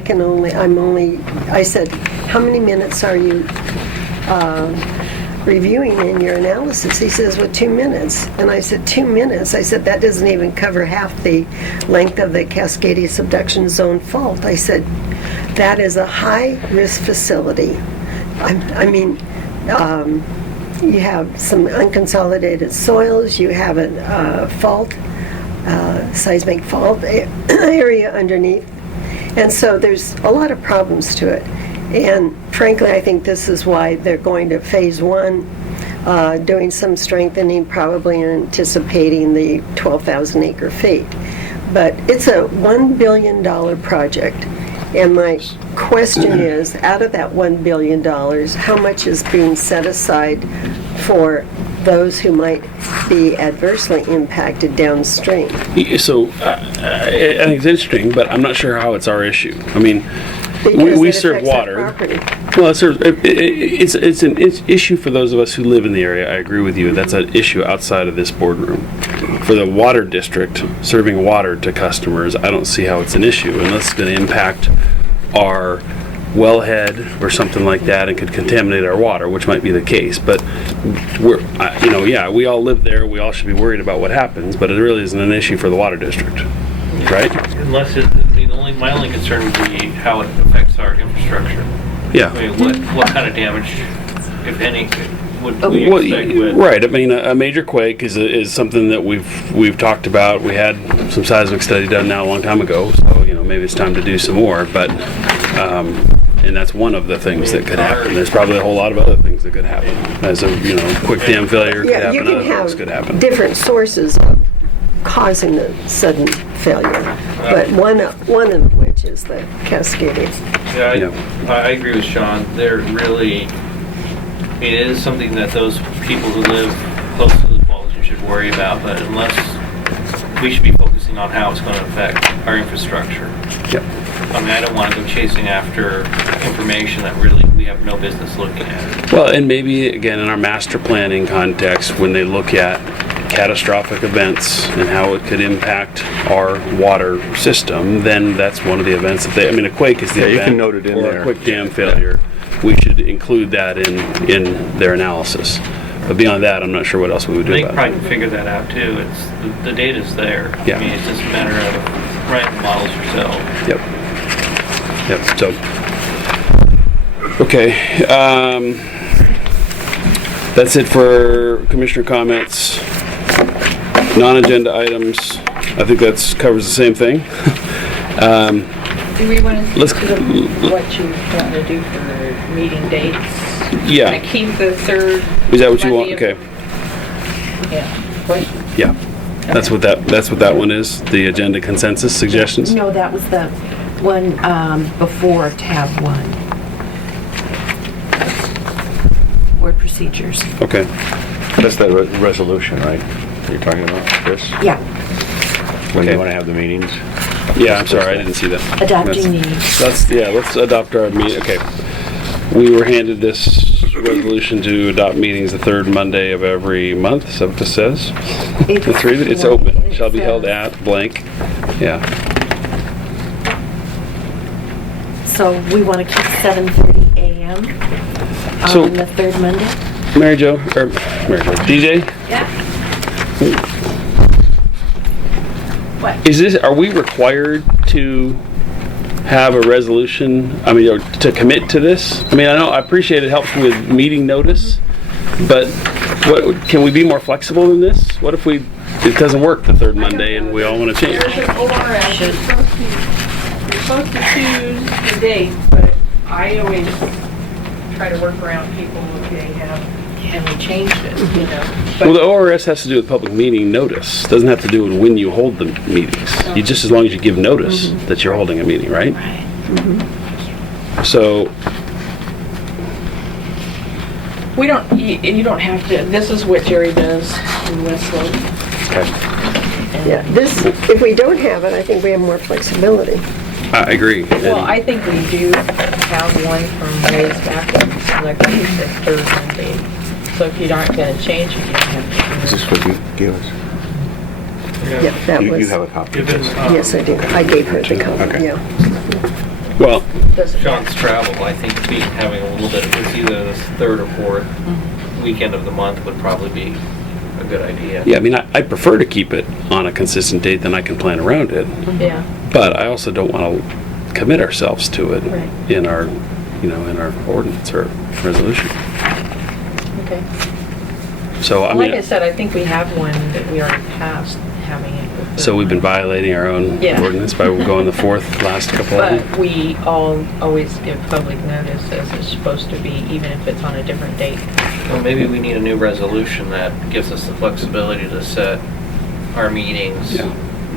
said, how many minutes are you reviewing in your analysis? He says, well, 2 minutes. And I said, 2 minutes? I said, that doesn't even cover half the length of the Cascadia Subduction Zone fault. I said, that is a high-risk facility. You have some unconsolidated soils, you have a fault, seismic fault area underneath. And so there's a lot of problems to it. And frankly, I think this is why they're going to phase 1, doing some strengthening, probably anticipating the 12,000 acre feet. But it's a $1 billion project. And my question is, out of that $1 billion, how much is being set aside for those who might be adversely impacted downstream? So I think it's interesting, but I'm not sure how it's our issue. I mean, Because we it serve affects our water. property. Well, it's an issue for those of us who live in the area. I agree with you. That's an issue outside of this boardroom. For the water district, serving water to customers, I don't see how it's an issue unless it's going to impact our wellhead or something like that and could contaminate our water, which might be the case. But we all live there. We all should be worried about what happens, but it really isn't an issue for the water district, right? Unless my only concern would be how it affects our infrastructure. Yeah. I mean, what kind of damage, if any, would we expect with? Right. I mean, a major quake is something that we've talked about. We had some seismic study done now a long time ago, so maybe it's time to do some more. But and that's one of the things that could happen. There's probably a whole lot of other things that could happen. As a quick dam failure could Yeah, you happen. can Other things could happen. have different sources of causing the sudden failure, but one of which is the cascading. Yeah, I agree with Sean. They're really, it is something that those people who live close to the falls should worry about, but unless, we should be focusing on how it's going to affect our infrastructure. Yep. I mean, I don't want to go chasing after information that really we have no business looking at. Well, and maybe again in our master planning context, when they look at catastrophic events and how it could impact our water system, then that's one of the events that a quake is the event. You can note it in or there. a quick dam failure. We should include that in their analysis. But beyond that, I'm not sure what else we would do They about probably it. can figure that out too. It's the data's there. Yeah. I mean, it's just a matter of writing the models yourself. Yep. So, okay. That's it for commissioner comments. Non-agenda items. I think that covers the same thing. Do we want to Let's- see what you want to do for meeting dates? Yeah. Wanna keep the third. Is that what you want? Monday Okay. Yeah. What? Yeah. That's what that one is. The agenda consensus suggestions. No, that was the one before tab 1. Board procedures. Okay. That's that resolution, right? You're talking about this? Yeah, When Okay. you want to have the meetings? Yeah, I'm sorry, I didn't see that. adopting needs. Let's adopt our meeting. Okay. We were handed this resolution to adopt meetings the third Monday of every month. Is that what this says? It's open. Shall be held at blank. Yeah. So we want to keep 7:30 a.m. So- on the third Monday? Mary Jo, DJ? Yeah. Are we required to have a resolution, to commit to this? I appreciate it helps with meeting notice, but can we be more flexible than this? What if it doesn't work the third Monday and we all want to change? There's an ORS, you're supposed to choose the date, but I always try to work around people if they have, and we changed it, Well, the ORS has to do with public meeting notice. Doesn't have to do with when you hold the meetings. You just as long as you give notice that you're holding a meeting, right? Right. So, We don't, you don't have to, this is what Jerry does in Westlake. okay, Yeah, if we don't have it, I think we have more flexibility. I agree. Well, I think we do have one from ways back when selected the third Monday. So if you aren't gonna change it, you don't have Is to. this what you gave us? Yeah, that You was, have a copy of Given, this? yes, I do. I gave her the copy, Okay. yeah. Well, Sean's travel, I think having a little bit, it's either the third or fourth weekend of the month would probably be a good idea. yeah, I prefer to keep it on a consistent date than I can plan around it. Yeah. But I also don't want to commit ourselves to it Right. in our ordinance or resolution. Okay. So, Like I said, I think we have one that we already passed having it. with the- so we've been violating our own Yeah. ordinance by going the fourth last couple of them? But we always give public notice as it's supposed to be, even if it's on a different date. Well, maybe we need a new resolution that gives us the flexibility to set our meetings Yeah.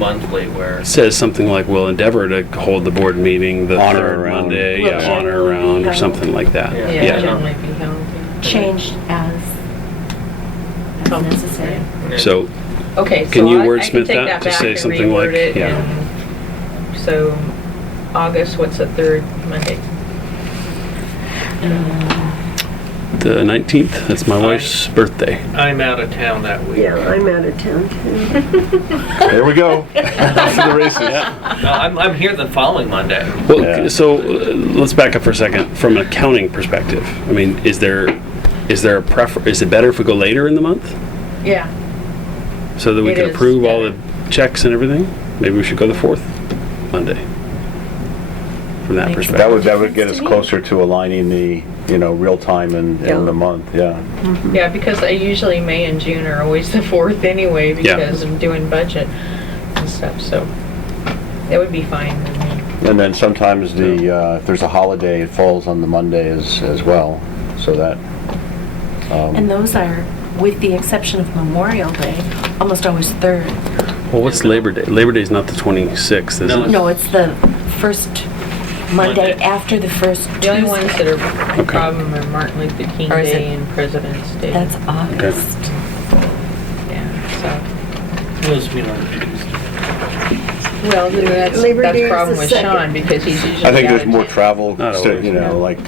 monthly where, It says something like, we'll endeavor to hold the board meeting the Honor third around. Monday, Will yeah, honor generally around, be or held. something like that. Yeah. Yeah, generally be held. Changed as necessary. So, Okay, Can so you I can wordsmith take that that to back say and something like- reword it, yeah. and so August, what's the third Monday? the 19th, that's my wife's birthday. I'm out of town that week. Yeah, I'm out of town too. There we go. Off to the races. No, I'm here the following Monday. Well, Yeah. so let's back up for a second. From an accounting perspective, I mean, is there a is it better if we go later in the month? Yeah. So that we It can is approve all better. the checks and everything? Maybe we should go the 4th Monday. From that Makes perspective. That would get us closer to aligning the, real time in Yeah. the month, yeah. Yeah, because usually May and June are always the 4th anyway, Yeah. because of doing budget and stuff, so it would be fine with me. And then sometimes if there's a holiday, it falls on the Monday as well, so that, And those are, with the exception of Memorial Day, almost always third. Well, what's Labor Day? Labor Day's not the 26th, is No, it? No, it's the first Monday Monday. after the first The only Tuesday. ones that are a problem are Martin Luther King Or is Day it- and President's Day. That's August. Yeah, so, Those meet on Tuesday. well, that's Labor Day the is problem the with second. Sean, because he's usually I think out there's of more town. travel, Not always. like,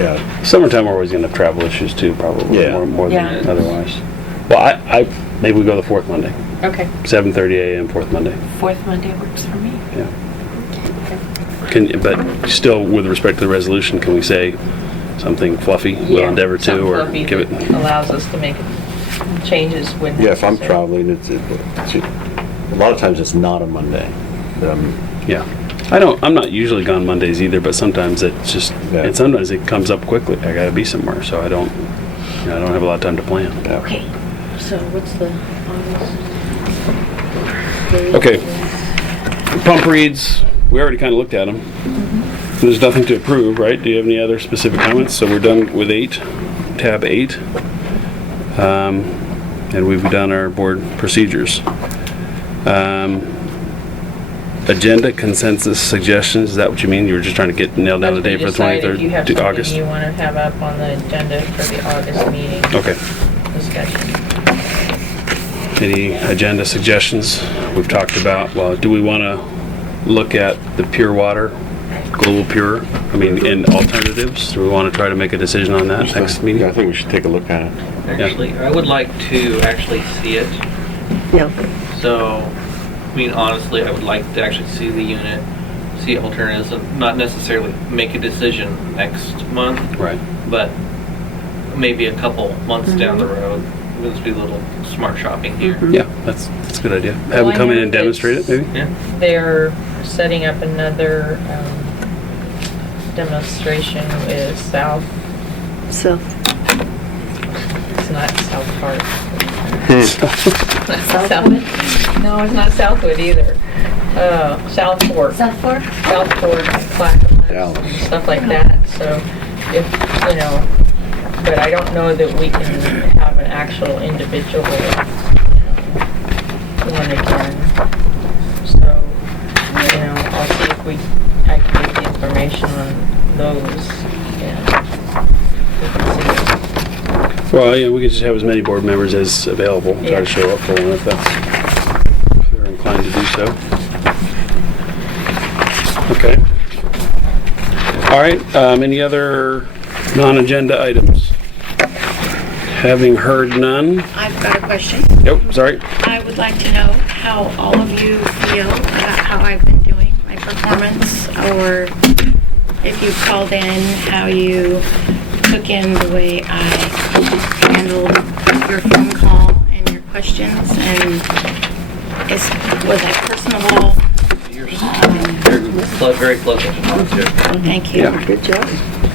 yeah. Summertime, we're always gonna have travel issues too, probably, Yeah. more than Yeah. otherwise. Well, I maybe we go the 4th Monday, Okay. 7:30 a.m. 4th Monday. Fourth Monday works for me. Yeah. But still, with respect to the resolution, can we say something fluffy? We'll Yeah, endeavor to, something or fluffy give it? that allows us to make changes when Yeah, if I'm necessary. traveling, a lot of times it's not a Monday. Yeah. I'm not usually gone Mondays either, but sometimes it's just, Yeah. and sometimes it comes up quickly. I gotta be somewhere, so I don't have a lot of time to plan. Yeah. Okay, so what's the August? Okay. Pump reads, we already kind of looked at them. There's nothing to approve, right? Do you have any other specific comments? So we're done with 8, tab 8. And we've done our board procedures. Agenda consensus suggestions, is that what you mean? You were just trying to get nailed down the date for the Decide if 23rd you have to something August? you want to have up on the agenda for the August meeting Okay. discussion. Any agenda suggestions? We've talked about, well, do we want to look at the pure water, global pure, and alternatives? Do we want to try to make a decision on that next Yeah, meeting? I think we should take a look at it. Actually, I would like to actually see it. Yeah, So, honestly, I would like to actually see the unit, see alternatives, and not necessarily make a decision next month, Right. but maybe a couple months down the road. Let's be a little smart shopping here. Yeah, that's a good idea. Have Well, them I come in know and demonstrate it, maybe? Yeah. They're setting up another demonstration with South, so, it's not South Park. Southwood? No, it's not Southwood either. South Fork. South Fork? South Fork and Clackamas Dallas. and stuff like that, so if, but I don't know that we can have an actual individual, one again. So, I'll see if I can get the information on those and we can see. Well, yeah, we could just have as many board members as available, try Yeah. to show up for one if they're inclined to do so. Okay. All right, any other non-agenda items? Having heard none, I've got a question. nope, sorry. I would like to know how all of you feel about how I've been doing, my performance, or if you called in, how you took in the way I handled your phone call and your questions, and was I personable? You're very pleasant to talk to. Thank you. Yeah. good job.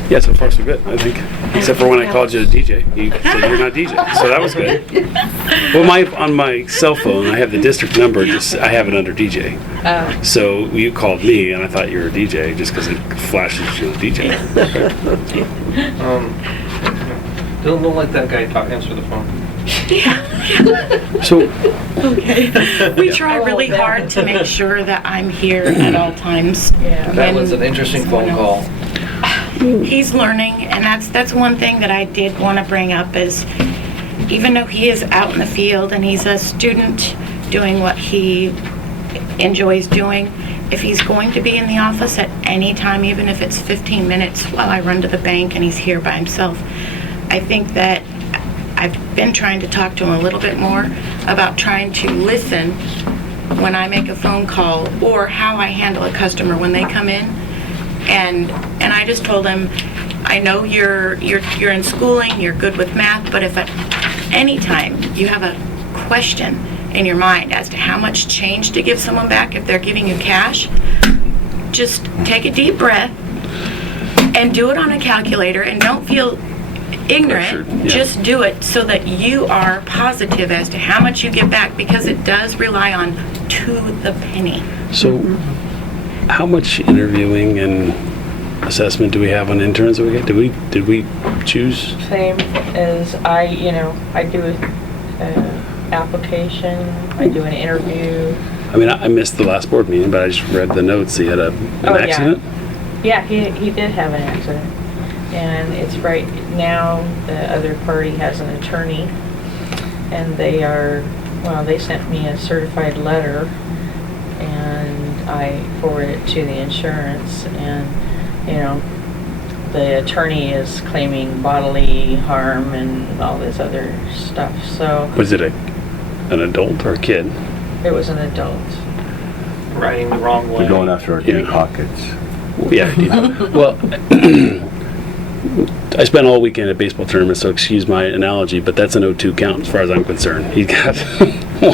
Yeah, so far so good, I think. Except for when I called you a DJ. You said you're not DJ, so that was good. Well, on my cell phone, I have the district number, I have it under DJ. So you called me, and I thought you were a DJ, just because it flashes you as DJ. Don't let that guy answer the phone. So, We try really hard to make sure that I'm here at all times. Yeah. That was when an interesting someone phone else- call. He's learning, and that's one thing that I did want to bring up is, even though he is out in the field and he's a student doing what he enjoys doing, if he's going to be in the office at any time, even if it's 15 minutes while I run to the bank and he's here by himself, I think that I've been trying to talk to him a little bit more about trying to listen when I make a phone call or how I handle a customer when they come in. And I just told him, I know you're in schooling, you're good with math, but if at any time you have a question in your mind as to how much change to give someone back if they're giving you cash, just take a deep breath and do it on a calculator, and don't feel ignorant. Pressured, yeah. Just do it so that you are positive as to how much you give back, because it does rely on to the penny. so how much interviewing and assessment do we have on interns that we get? Did we choose? Same as I do an application, I do an interview. I mean, I missed the last board meeting, but I just read the notes. He had an Oh, yeah. accident? Yeah, he did have an accident. And it's right now, the other party has an attorney, and they sent me a certified letter, and I forwarded it to the insurance, and, the attorney is claiming bodily harm and all this other stuff, so Was it an adult or a kid? it was an adult. Riding the wrong way. We're going after our deep Yeah. pockets. Yeah. Well, I spent all weekend at baseball tournaments, so excuse my analogy, but that's an 0-2 count as far as I'm concerned. He's got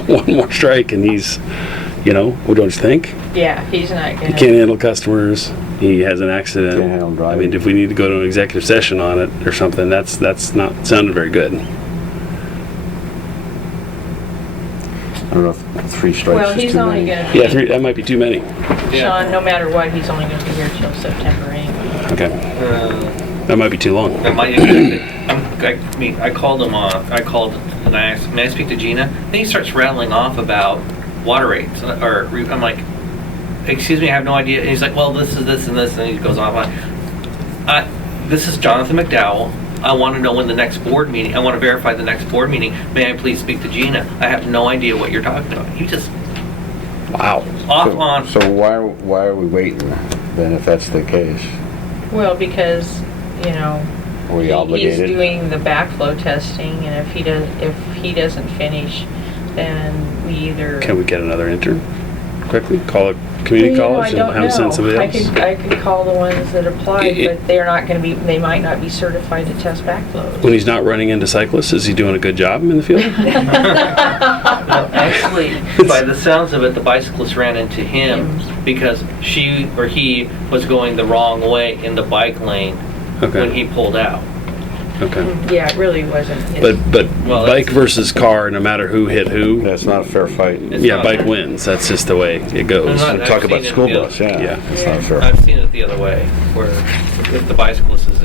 one more strike, and he's, what don't you think? Yeah, he's not He gonna. can't handle customers. He has an accident. Can't handle driving. I mean, if we need to go to an executive session on it or something, that's not sounded very good. I don't know if 3 strikes Well, is he's too only many. gonna be. Yeah, 3. That might be too many. Sean, no matter what, he's only gonna be here till September anyway. Okay, Uh, that might be too long. I called him I called and I asked, may I speak to Gina? Then he starts rattling off about water rates, I'm like, excuse me, I have no idea. And he's like, well, this is this and this, and he goes on. This is Jonathan McDowell. I want to know when the next board meeting, I want to verify the next board meeting. May I please speak to Gina? I have no idea what you're talking about. You just Wow. off So- on. So why are we waiting then if that's the case? Well, because, Are we he's obligated? doing the backflow testing, and if he doesn't finish, then we either. Can we get another intern quickly? Call a community college and have them send somebody else? I could call the ones that applied, It- but they're not gonna be, they might not be certified to test backflows. When he's not running into cyclists, is he doing a good job in the field? Actually, by the sounds of it, the bicyclist ran into him because she or he was going the wrong way in the bike lane when Okay, he pulled out. okay. Yeah, it really wasn't. But Well, bike that's- versus car, no matter who hit who, That's not a fair fight. It's yeah, not bike fair. wins. That's just the way it goes. I'm We not- talk I've about seen it school the bus, other- yeah. Yeah. It's not fair. I've seen it the other way, where if the bicyclist is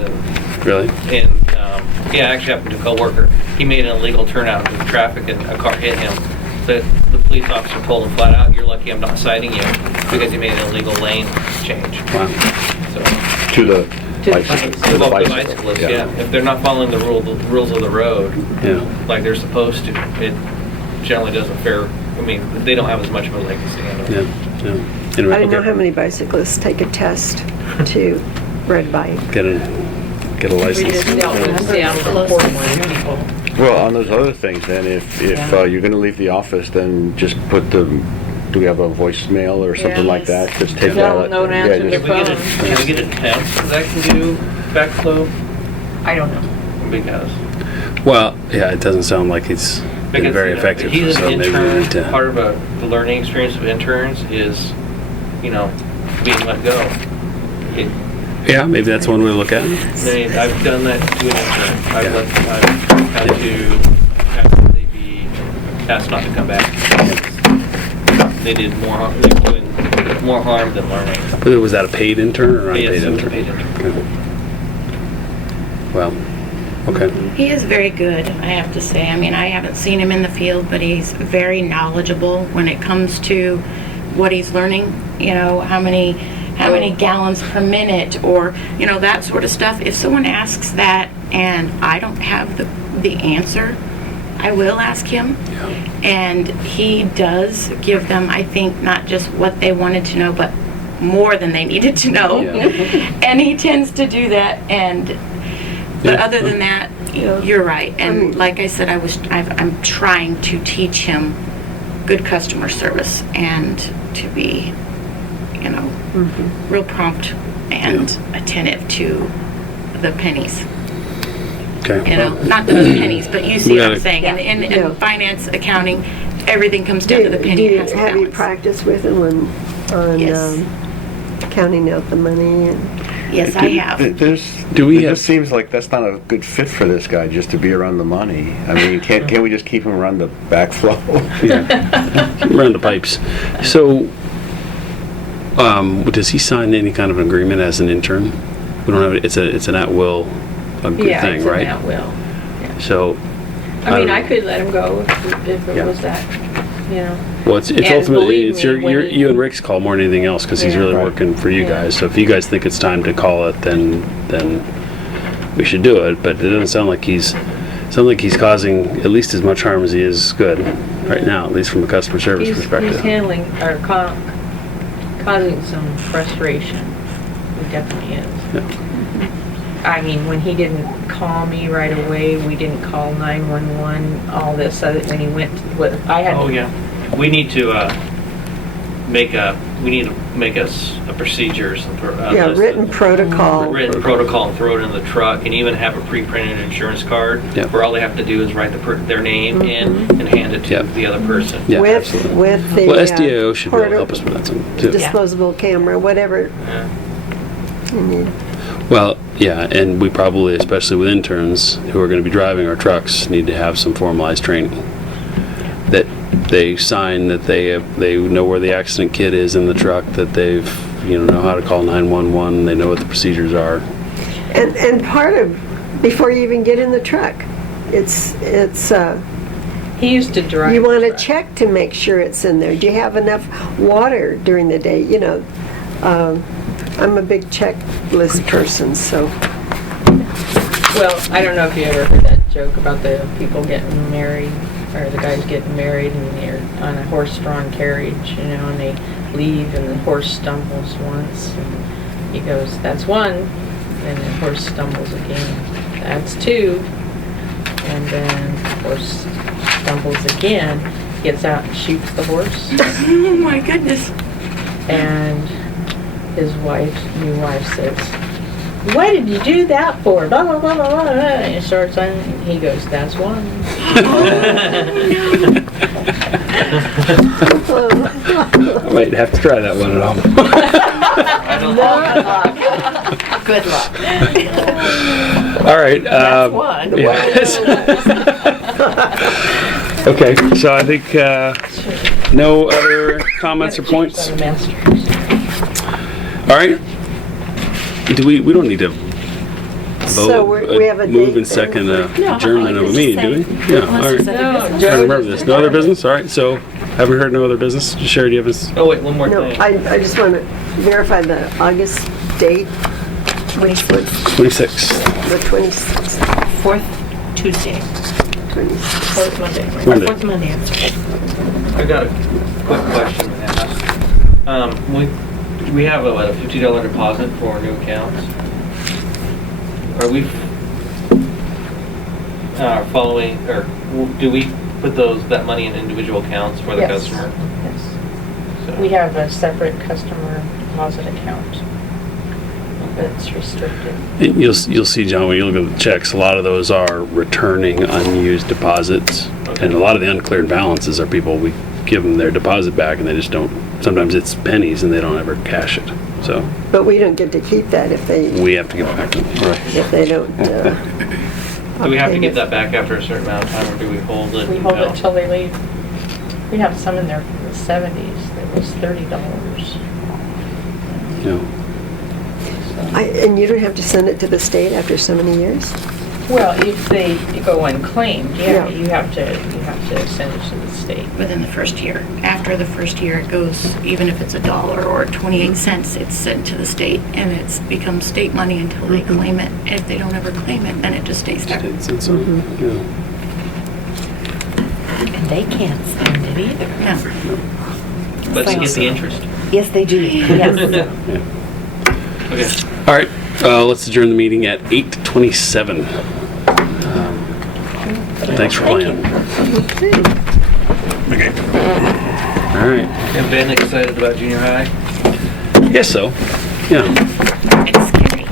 Really? yeah, I actually happened to a coworker. He made an illegal turnout into traffic and a car hit him. The police officer told him flat out, "You're lucky I'm not citing you because you made an illegal lane change." Wow. So, To the the bicycle. bicycle. To the well, the bicycle, bicyclist, yeah. If they're not following the rules of the road Yeah. like they're supposed to, it generally doesn't fare. I mean, they don't have as much of a leg to stand on. Yeah. Yeah. Anyway, I don't know okay. how many bicyclists take a test to ride bike. Get a We license. just dealt with Seattle Portland people. Well, on those other things, then, if you're gonna leave the office, then just put do we have a voicemail or something like that? Just take Tell all them that. don't answer yeah, the just- Can we get a temp that can do backflow? I don't know. Because Well, yeah, it doesn't sound like he's been very effective. He's So an maybe we intern. need to. Part of the learning experience of interns is, being let go. Yeah, maybe that's one way to look at it. I've done that to an intern. I've Yeah. had to have they be asked not to come back. They did more harm. They were doing more harm than learning. Was that a paid intern or unpaid Yes, it was a intern? paid intern. Okay. Well, Okay. He is very good, I have to say. I mean, I haven't seen him in the field, but he's very knowledgeable when it comes to what he's learning, you know, how many gallons per minute, or, you know, that sort of stuff. If someone asks that and I don't have the answer, I will ask him. Yeah. And he does give them, I think, not just what they wanted to know, but more than they needed to know. Yeah. And he tends to do that. But Yeah. other than that, you're right. And like I said, I'm trying to teach him good customer service and to be, you know, real prompt and attentive to the pennies. Okay. You know, not the pennies, but you see We what I'm gotta- saying. In Yeah. finance, accounting, everything comes down to the penny. It has to Have you balance. practiced with him on Yes. counting out the money? And Yes, I have. Do we It have- just seems like that's not a good fit for this guy, just to be around the money. I mean, can't we just keep him around the backflow? Yeah. Around the pipes. So, does he sign any kind of an agreement as an intern? We don't have, it's an at-will Yeah, thing, it's right? an at-will. So, I mean, don't I know. could let him go if it Yeah. was that, you know. Well, it's And ultimately, believe it's me, when he- you and Rick's call more than anything else, because he's Yeah. really Right. working for you Yeah. guys. So if you guys think it's time to call it, then we should do it. But it doesn't sound like he's causing at least as much harm as he is good right now, at least from a customer service He's perspective. handling, or causing some frustration. He definitely is. Yeah. I mean, when he didn't call me right away, we didn't call 911, all this, so that when he went, I had. Oh, yeah. We need to make a procedure, yeah, written protocol. written protocol, and throw it in the truck, and even have a pre-printed insurance card, Yeah. where all they have to do is write their name in and hand it to Yeah. the other person. Yeah, with absolutely. with the Well, SDAO should be able to help portable us with that too. disposable camera, whatever Yeah. you need. Well, yeah, and we probably, especially with interns who are going to be driving our trucks, need to have some formalized training. That they sign that they know where the accident kit is in the truck, that they've, know how to call 911, they know what the procedures are. And part of, before you even get in the truck, it's He used to drive. you want to truck. check to make sure it's in there. Do you have enough water during the day? I'm a big checklist person, so. Well, I don't know if you ever heard that joke about the people getting married, or the guys getting married and they're on a horse-drawn carriage, and they leave and the horse stumbles once, and he goes, "That's one," and the horse stumbles again. "That's two," and then the horse stumbles again, gets out and shoots the horse, Oh my goodness. and his new wife says, "Why did you do that for?" Blah, blah, blah, blah, blah, blah. And he starts on, he goes, "That's one." I might have to try that one at home. Good luck. All right. That's one. Yes. Okay, so I think no other comments or points. On the Masters. All right. We don't need to vote, So we have a move date and second No, adjournment of a just meeting, do we? say- Yeah, all unless right. there's other No, business. I remember this. No other business? All right, so haven't heard no other business. Sherry, do you have this? Oh, wait, one more No, thing. I just want to verify the August date, which was 26. the 26th. Fourth Tuesday. 26th. Fourth Monday. Monday. Fourth Monday. I got a quick question to ask. We have a $50 deposit for new accounts. Are we following, or do we put that money in individual accounts for the Yes. customer? Yes. So- We have a separate customer deposit account that's restricted. You'll see, John, when you look at the checks, a lot of those are returning unused deposits. Okay. And a lot of the uncleared balances are people, we give them their deposit back and they just don't, sometimes it's pennies and they don't ever cash it. So But we don't get to keep that if they we have to give it back to them. don't. Do we have to obtain get it. that back after a certain amount of time, or do we hold it? We hold it until- till they leave. We have some in there from the 70s that was $30. You know. And you don't have to send it to the state after so many years? Well, if they go unclaimed, Yeah. you have to send it to the state. Within the first year. After the first year, it goes, even if it's $1 or 28 cents, it's sent to the state, and it's becomes state money until they claim it. If they don't ever claim it, then it just stays there. It's on, yeah. And they can't spend it either. No. But they get the interest. Yes, they do. Yes. Okay. All right, let's adjourn the meeting at 8:27. Thanks for playing. Okay. All right. And Ben excited about junior high? Guess so. Yeah. It's